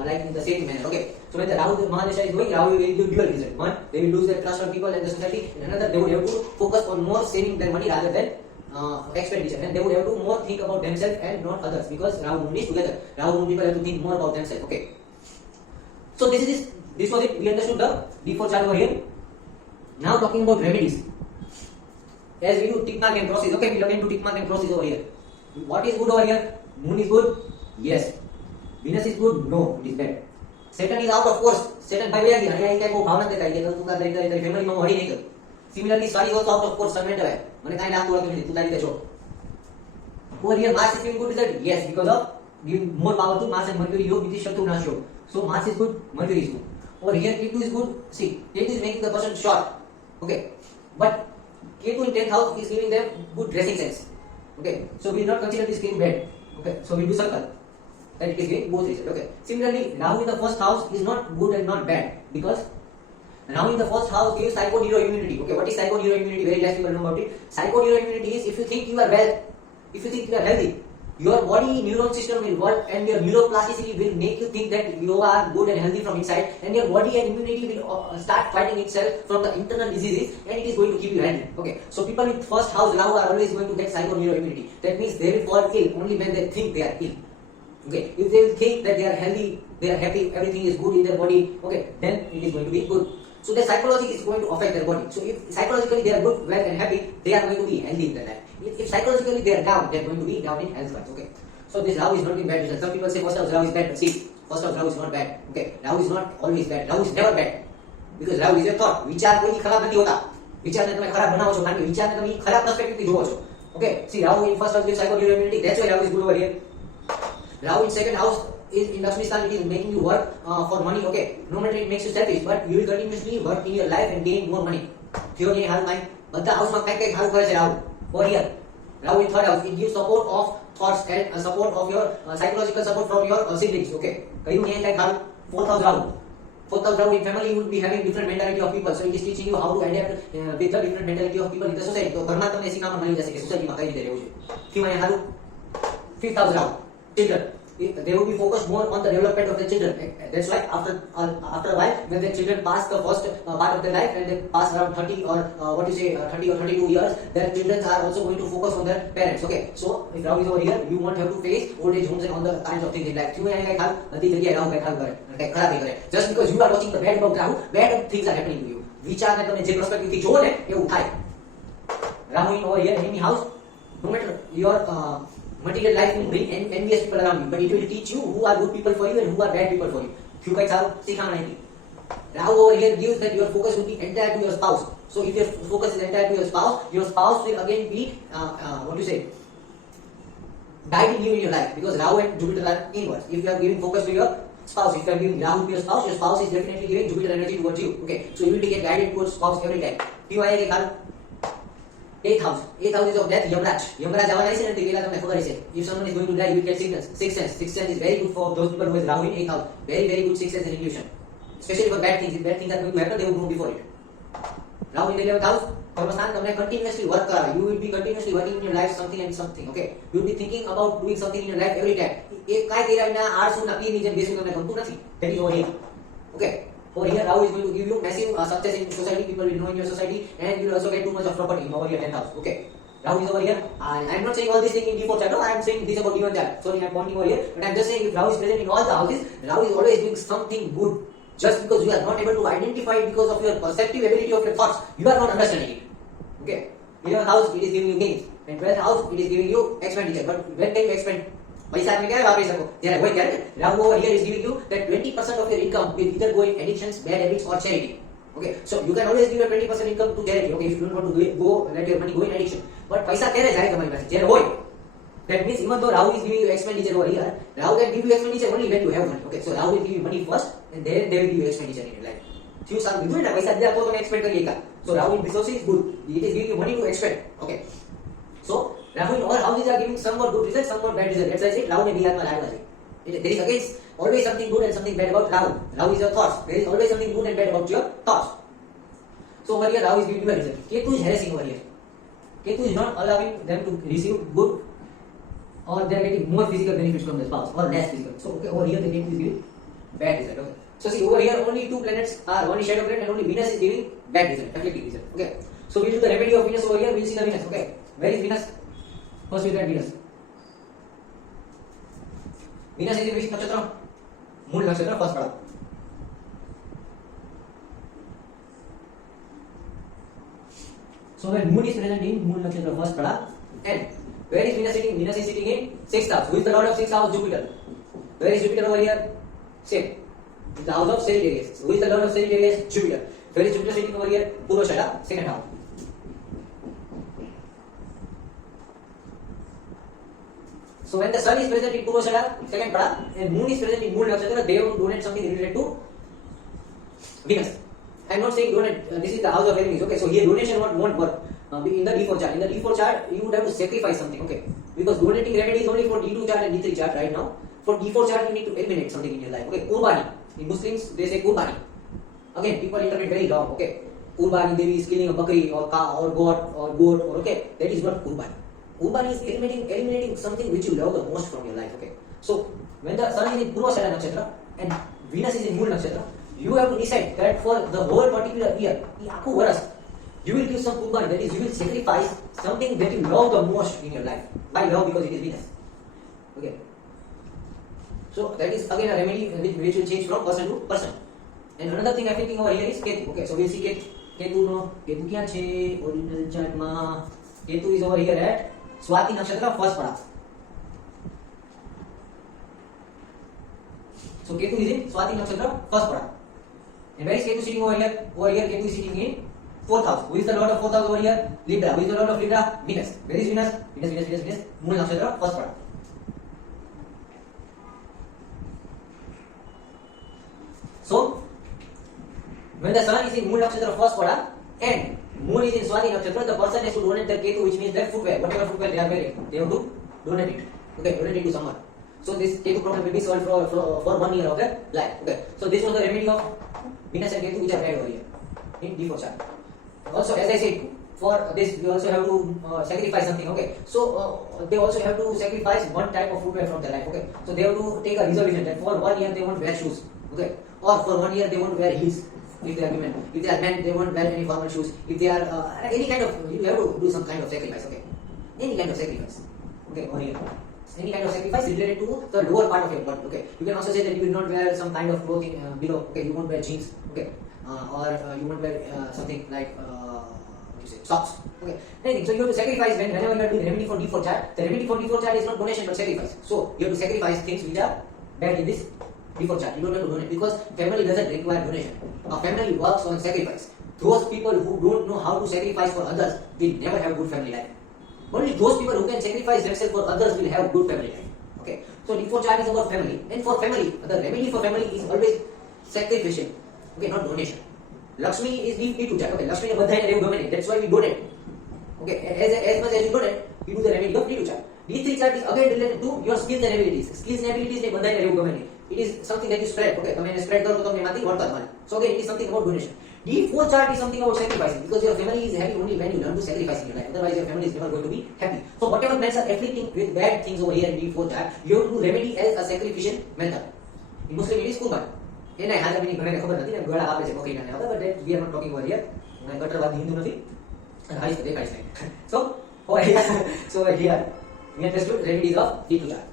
like in the same manner. Okay, so when the Rahu Mahadasha is going, Rahu will do dual result. One, they will lose their trust on people and the society, and another, they would have to focus on more saving their money rather than expenditure, and they would have to more think about themselves and not others, because Rahu Moon is together. Rahu Moon people have to think more about themselves. Okay, so this was it. We understood the D4 chart over here. Now talking about remedies. As we do tick mark and crosses. Okay, we look into tick mark and crosses over here. What is good over here? Moon is good? Yes. Venus is good? No, it is bad. Saturn is out of course. Saturn by way of the I को भावना देता है कि तू का तेरी family में हड़ी नहीं कर. Similarly, Sun is also out of course. Sun में है. मैंने कहीं ना आपको लगे तू तारी दे छो. Over here, Mars is giving good result. Yes, because of giving more power to Mars and Mercury. Yoga with Shatru Nash Yoga. So Mars is good, Mercury is good. Over here Ketu is good. See, Ketu is making the person short. Okay, but Ketu in 10th house is giving them good dressing sense. Okay, so we will not consider this Ketu bad. Okay, so we do circle. That it is giving both results. Okay. Similarly, Rahu in the first house is not good and not bad because Rahu in the first house gives psychoneuroimmunity. Okay, what is psychoneuroimmunity? Very less people know about it. Psychoneuroimmunity is if you think you are well, if you think you are healthy, your body neuron system will work and your neuroplasticity will make you think that you are good and healthy from inside, and your body and immunity will start fighting itself from the internal diseases, and it is going to keep you healthy. Okay, so people with first house Rahu are always going to get psychoneuroimmunity. That means they will fall ill only when they think they are ill. Okay, if they will think that they are healthy, they are happy, everything is good in their body, okay, then it is going to be good. So their psychology is going to affect their body. So if psychologically they are good, well and happy, they are going to be healthy in their life. If psychologically they are down, they are going to be down in health wise. Okay. So this Rahu is not in bad result. Some people say first house Rahu is bad, but see, first house Rahu is not bad. Okay, Rahu is not always bad. Rahu is never bad because Rahu is your thought. વિચાર કોઈ ખરાબ નથી હોતા. વિચારને તમે ખરાબ બનાવો છો કારણ કે વિચારને તમે ખરાબ perspective થી જોવો છો. Okay, see Rahu in first house gives psychoneuroimmunity. That's why Rahu is good over here. Rahu in second house is in Lakshmi Sthan, it is making you work for money. Okay, no matter it makes you selfish, but you will continuously work in your life and gain more money. Theory હાલ માં બધા હાઉસમાં કઈ કઈ હાલ કરે છે Rahu. Over here, Rahu in third house, it gives support of thoughts and support of your psychological support from your siblings. Okay, કયું ન્યાય કઈ હાલ fourth house Rahu. Fourth house Rahu in family, you will be having different mentality of people, so it is teaching you how to adapt with the different mentality of people in the society. તો ઘરમાં તમને શીખવામાં મળી જશે કે સોસાયટીમાં કઈ રીતે રહેવું છે. કેમ અહીંયા હાલું fifth house Rahu, children. They will be focused more on the development of the children. That's why after a while, when the children pass the first part of their life and they pass around 30 or 30 or 32 years, their children are also going to focus on their parents. Okay, so if Rahu is over here, you won't have to face old age homes and all the kinds of things in life. क्यों यहाँ क्या नदी जगह Rahu क्या करे, क्या खराब नहीं करे. Just because you are watching the bad about Rahu, bad things are happening to you. विचार ने तुमने जे perspective थी जो ने ये उठाए. Rahu in over here, any house, no matter your material life will bring envious people around you, but it will teach you who are good people for you and who are bad people for you. क्यों कहीं साल सीखा नहीं. Rahu over here gives that your focus will be entire to your spouse. So if your focus is entire to your spouse will again be what do you say, guiding you in your life, because Rahu and Jupiter are inwards. If you are giving focus to your spouse, if you are giving Rahu to your spouse is definitely giving Jupiter energy towards you. Okay, so you will get guided towards spouse every time. क्यों आएगा काल eighth house is of death. Yamraj આવવાના છે ને તે પહેલા તમને ખબર છે. If someone is going to die, you will get sickness. Sixth sense is very good for those people who has Rahu in eighth house. Very good sixth sense and intuition, especially for bad things. If bad things are going to happen, they will know before it. Rahu in the 11th house, કર્મસ્થાન તમને continuously work કરાવે. You will be continuously working in your life something. Okay, you will be thinking about doing something in your life every time. એક કાઈ કર્યા વિના આળસુના પીની જેમ બેસવું તમને ગમતું નથી. That is over here. Okay, over here Rahu is going to give you massive success in society. People will know in your society, and you will also get too much of property over your 10th house. Okay, Rahu is over here. I am not saying all these things in D4 chart. No, I am saying this about D1 chart. Sorry, I am pointing over here, but I am just saying if Rahu is present in all the houses, Rahu is always doing something good. Just because you are not able to identify it because of your perceptive ability of your thoughts, you are not understanding it. Okay, 11th house it is giving you gains, and 12th house it is giving you expenditure. But when can you expend? पैसा में क्या वापस रखो. जरा वही क्या है. Rahu over here is giving you that 20% of your income will either go in addictions, bad habits, or charity. Okay, so you can always give your 20% income to charity. Okay, if you don't want to do it, go let your money go in addiction. But पैसा क्या जाए तुम्हारी पास. जरा वही. That means even though Rahu is giving you expenditure over here, Rahu can give you expenditure only when you have money. Okay, so Rahu will give you money first, and then they will give you expenditure in your life. few साल बिल्कुल ना पैसा दिया तो तुम्हें expand करिएगा. So Rahu in resources is good. It is giving you money to expend. Okay, so Rahu in all houses are giving somewhat good results, somewhat bad results. That's why I say Rahu ने भी हाथ में लाया है. There is again always something good and something bad about Rahu. Rahu is your thoughts. There is always something good and bad about your thoughts. So over here Rahu is giving you a result. Ketu is harassing over here. Ketu is not allowing them to receive good, or they are getting more physical benefits from the spouse or less physical. So okay, over here the Ketu is giving bad result. Okay. So see over here only two planets are, one is shadow planet and only Venus is giving bad result, afflicting result. Okay. So we will do the remedy of Venus over here. We will see the Venus. Okay. Where is Venus? First we look at Venus. Venus is in which nakshatra? Mool nakshatra, first pada. So when moon is present in Mool nakshatra, first pada, and where is Venus sitting? Venus is sitting in sixth house. Who is the lord of sixth house? Jupiter. Where is Jupiter over here? Same. In the house of Sagittarius. Who is the lord of Sagittarius? Jupiter. Where is Jupiter sitting over here? Purvashada, second house. So when the sun is present in Purvashada, second pada, and moon is present in Mool nakshatra, they have to donate something related to Venus. I'm not saying donate. This is the house of enemies. Okay, so here donation won't work. In the D4 chart, you would have to sacrifice something. Okay, because donating remedy is only for D2 chart and D3 chart right now. For D4 chart, you need to eliminate something in your life. Okay, Qurbani. In Muslims, they say Qurbani. Again, people interpret very wrong. Okay, Qurbani, Devi is killing a bakri or cow or goat or okay, that is not Qurbani. Qurbani is eliminating something which you love the most from your life. Okay, so when the sun is in Purvashada Nakshatra and Venus is in Mool Nakshatra, you have to decide that for the whole particular year, આખું વર્ષ, you will give some Qurbani, that is, you will sacrifice something that you love the most in your life. By love, because it is Venus. Okay. So that is again a remedy which will change from person to person. And another thing I'm thinking over here is Ketu. Okay, so we'll see Ketu. Ketu ક્યાં છે original chart માં? Ketu is over here at Swati Nakshatra first pada. So Ketu is in Swati Nakshatra first pada. And where is Ketu sitting over here? Over here Ketu is sitting in 4th house. Who is the lord of 4th house over here? Libra. Who is the lord of Libra? Venus. Where is Venus? Venus. Mool Nakshatra first pada. So when the sun is in Mool Nakshatra first pada and Moon is in Swati Nakshatra, the person has to donate their Ketu, which means their footwear, whatever footwear they are wearing, they have to donate it. Okay, donate it to someone. So this Ketu problem will be solved for 1 year of their life. Okay, so this was the remedy of Venus and Ketu which are read over here in D4 chart. Also, as I said, for this we also have to sacrifice something. Okay, so they also have to sacrifice one type of footwear from their life. Okay, so they have to take a resolution that for 1 year they won't wear shoes. Okay, or for 1 year they won't wear heels. If they are women, if they are men, they won't wear any formal shoes. If they are any kind of, you have to do some kind of sacrifice. Okay, any kind of sacrifice. Okay, or here, any kind of sacrifice related to the lower part of your body. Okay, you can also say that you will not wear some kind of clothing below. Okay, you won't wear jeans. Okay, or you won't wear something like what you say, socks. Okay, anything. So you have to sacrifice whenever you are doing remedy for D4 chart. The remedy for D4 chart is not donation but sacrifice. So you have to sacrifice things which are bad in this D4 chart. You don't have to donate because family doesn't require donation. A family works on sacrifice. Those people who don't know how to sacrifice for others will never have good family life. Only those people who can sacrifice themselves for others will have good family life. Okay. So D4 chart is about family, and for family, the remedy for family is always sacrificial. Okay, not donation. Lakshmi is D2 chart. Okay, Lakshmi is badhaine rehu game. That's why we donate. Okay, as much as you donate, you do the remedy of D2 chart. D3 chart is again related to your skills and abilities. Skills and abilities ne badhaine rehu game. It is something that you spread. Okay, તમે એને spread કરો તો તમને એમાંથી વળતર મળે. So again, it is something about donation. D4 chart is something about sacrificing because your family is happy only when you learn to sacrifice in your life. Otherwise, your family is never going to be happy. So whatever plants are afflicting with bad things over here in D4 chart, you have to do remedy as a sacrificial method. In Muslim, it is kurban. એને હાજર બીની ઘણાને ખબર નથી ને ગળા આપે છે બકરીના ને but that we are not talking over here. હું ગટરવાદી હિન્દુ નથી અને હાઈસ દેખાઈશ નહીં. So over here, we understood remedies of D2 chart.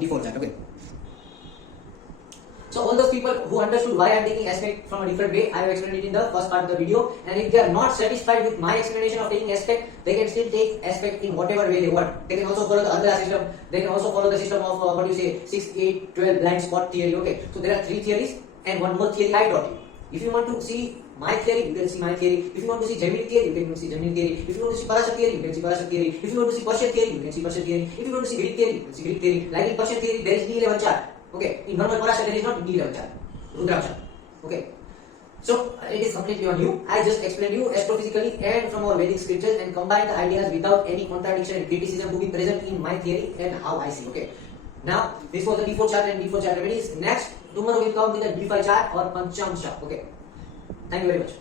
D4 chart. Okay. So all those people who understood why I am taking aspect from a different way, I have explained it in the first part of the video. And if they are not satisfied with my explanation of taking aspect, they can still take aspect in whatever way they want. They can also follow the Andhra system. They can also follow the system of 6, 8, 12 blind spot theory. Okay. So there are 3 theories and one more theory I taught you. If you want to see my theory, you can see my theory. If you want to see Gemini theory, you can see Gemini theory. If you want to see Parashar theory, you can see Parashar theory. If you want to see Persian theory, you can see Persian theory. If you want to see Greek theory, you can see Greek theory. Like in Persian theory, there is D11 chart. Okay. In normal Parashar, there is not D11 chart. Rudraksha. Okay. So it is completely on you. I just explained you astrophysically and from our Vedic scriptures and combine the ideas without any contradiction and criticism to be present in my theory and how I see. Okay. Now this was the D4 chart and D4 chart remedies. Next tomorrow we'll come with the D5 chart or Panchamsha. Okay. Thank you very much.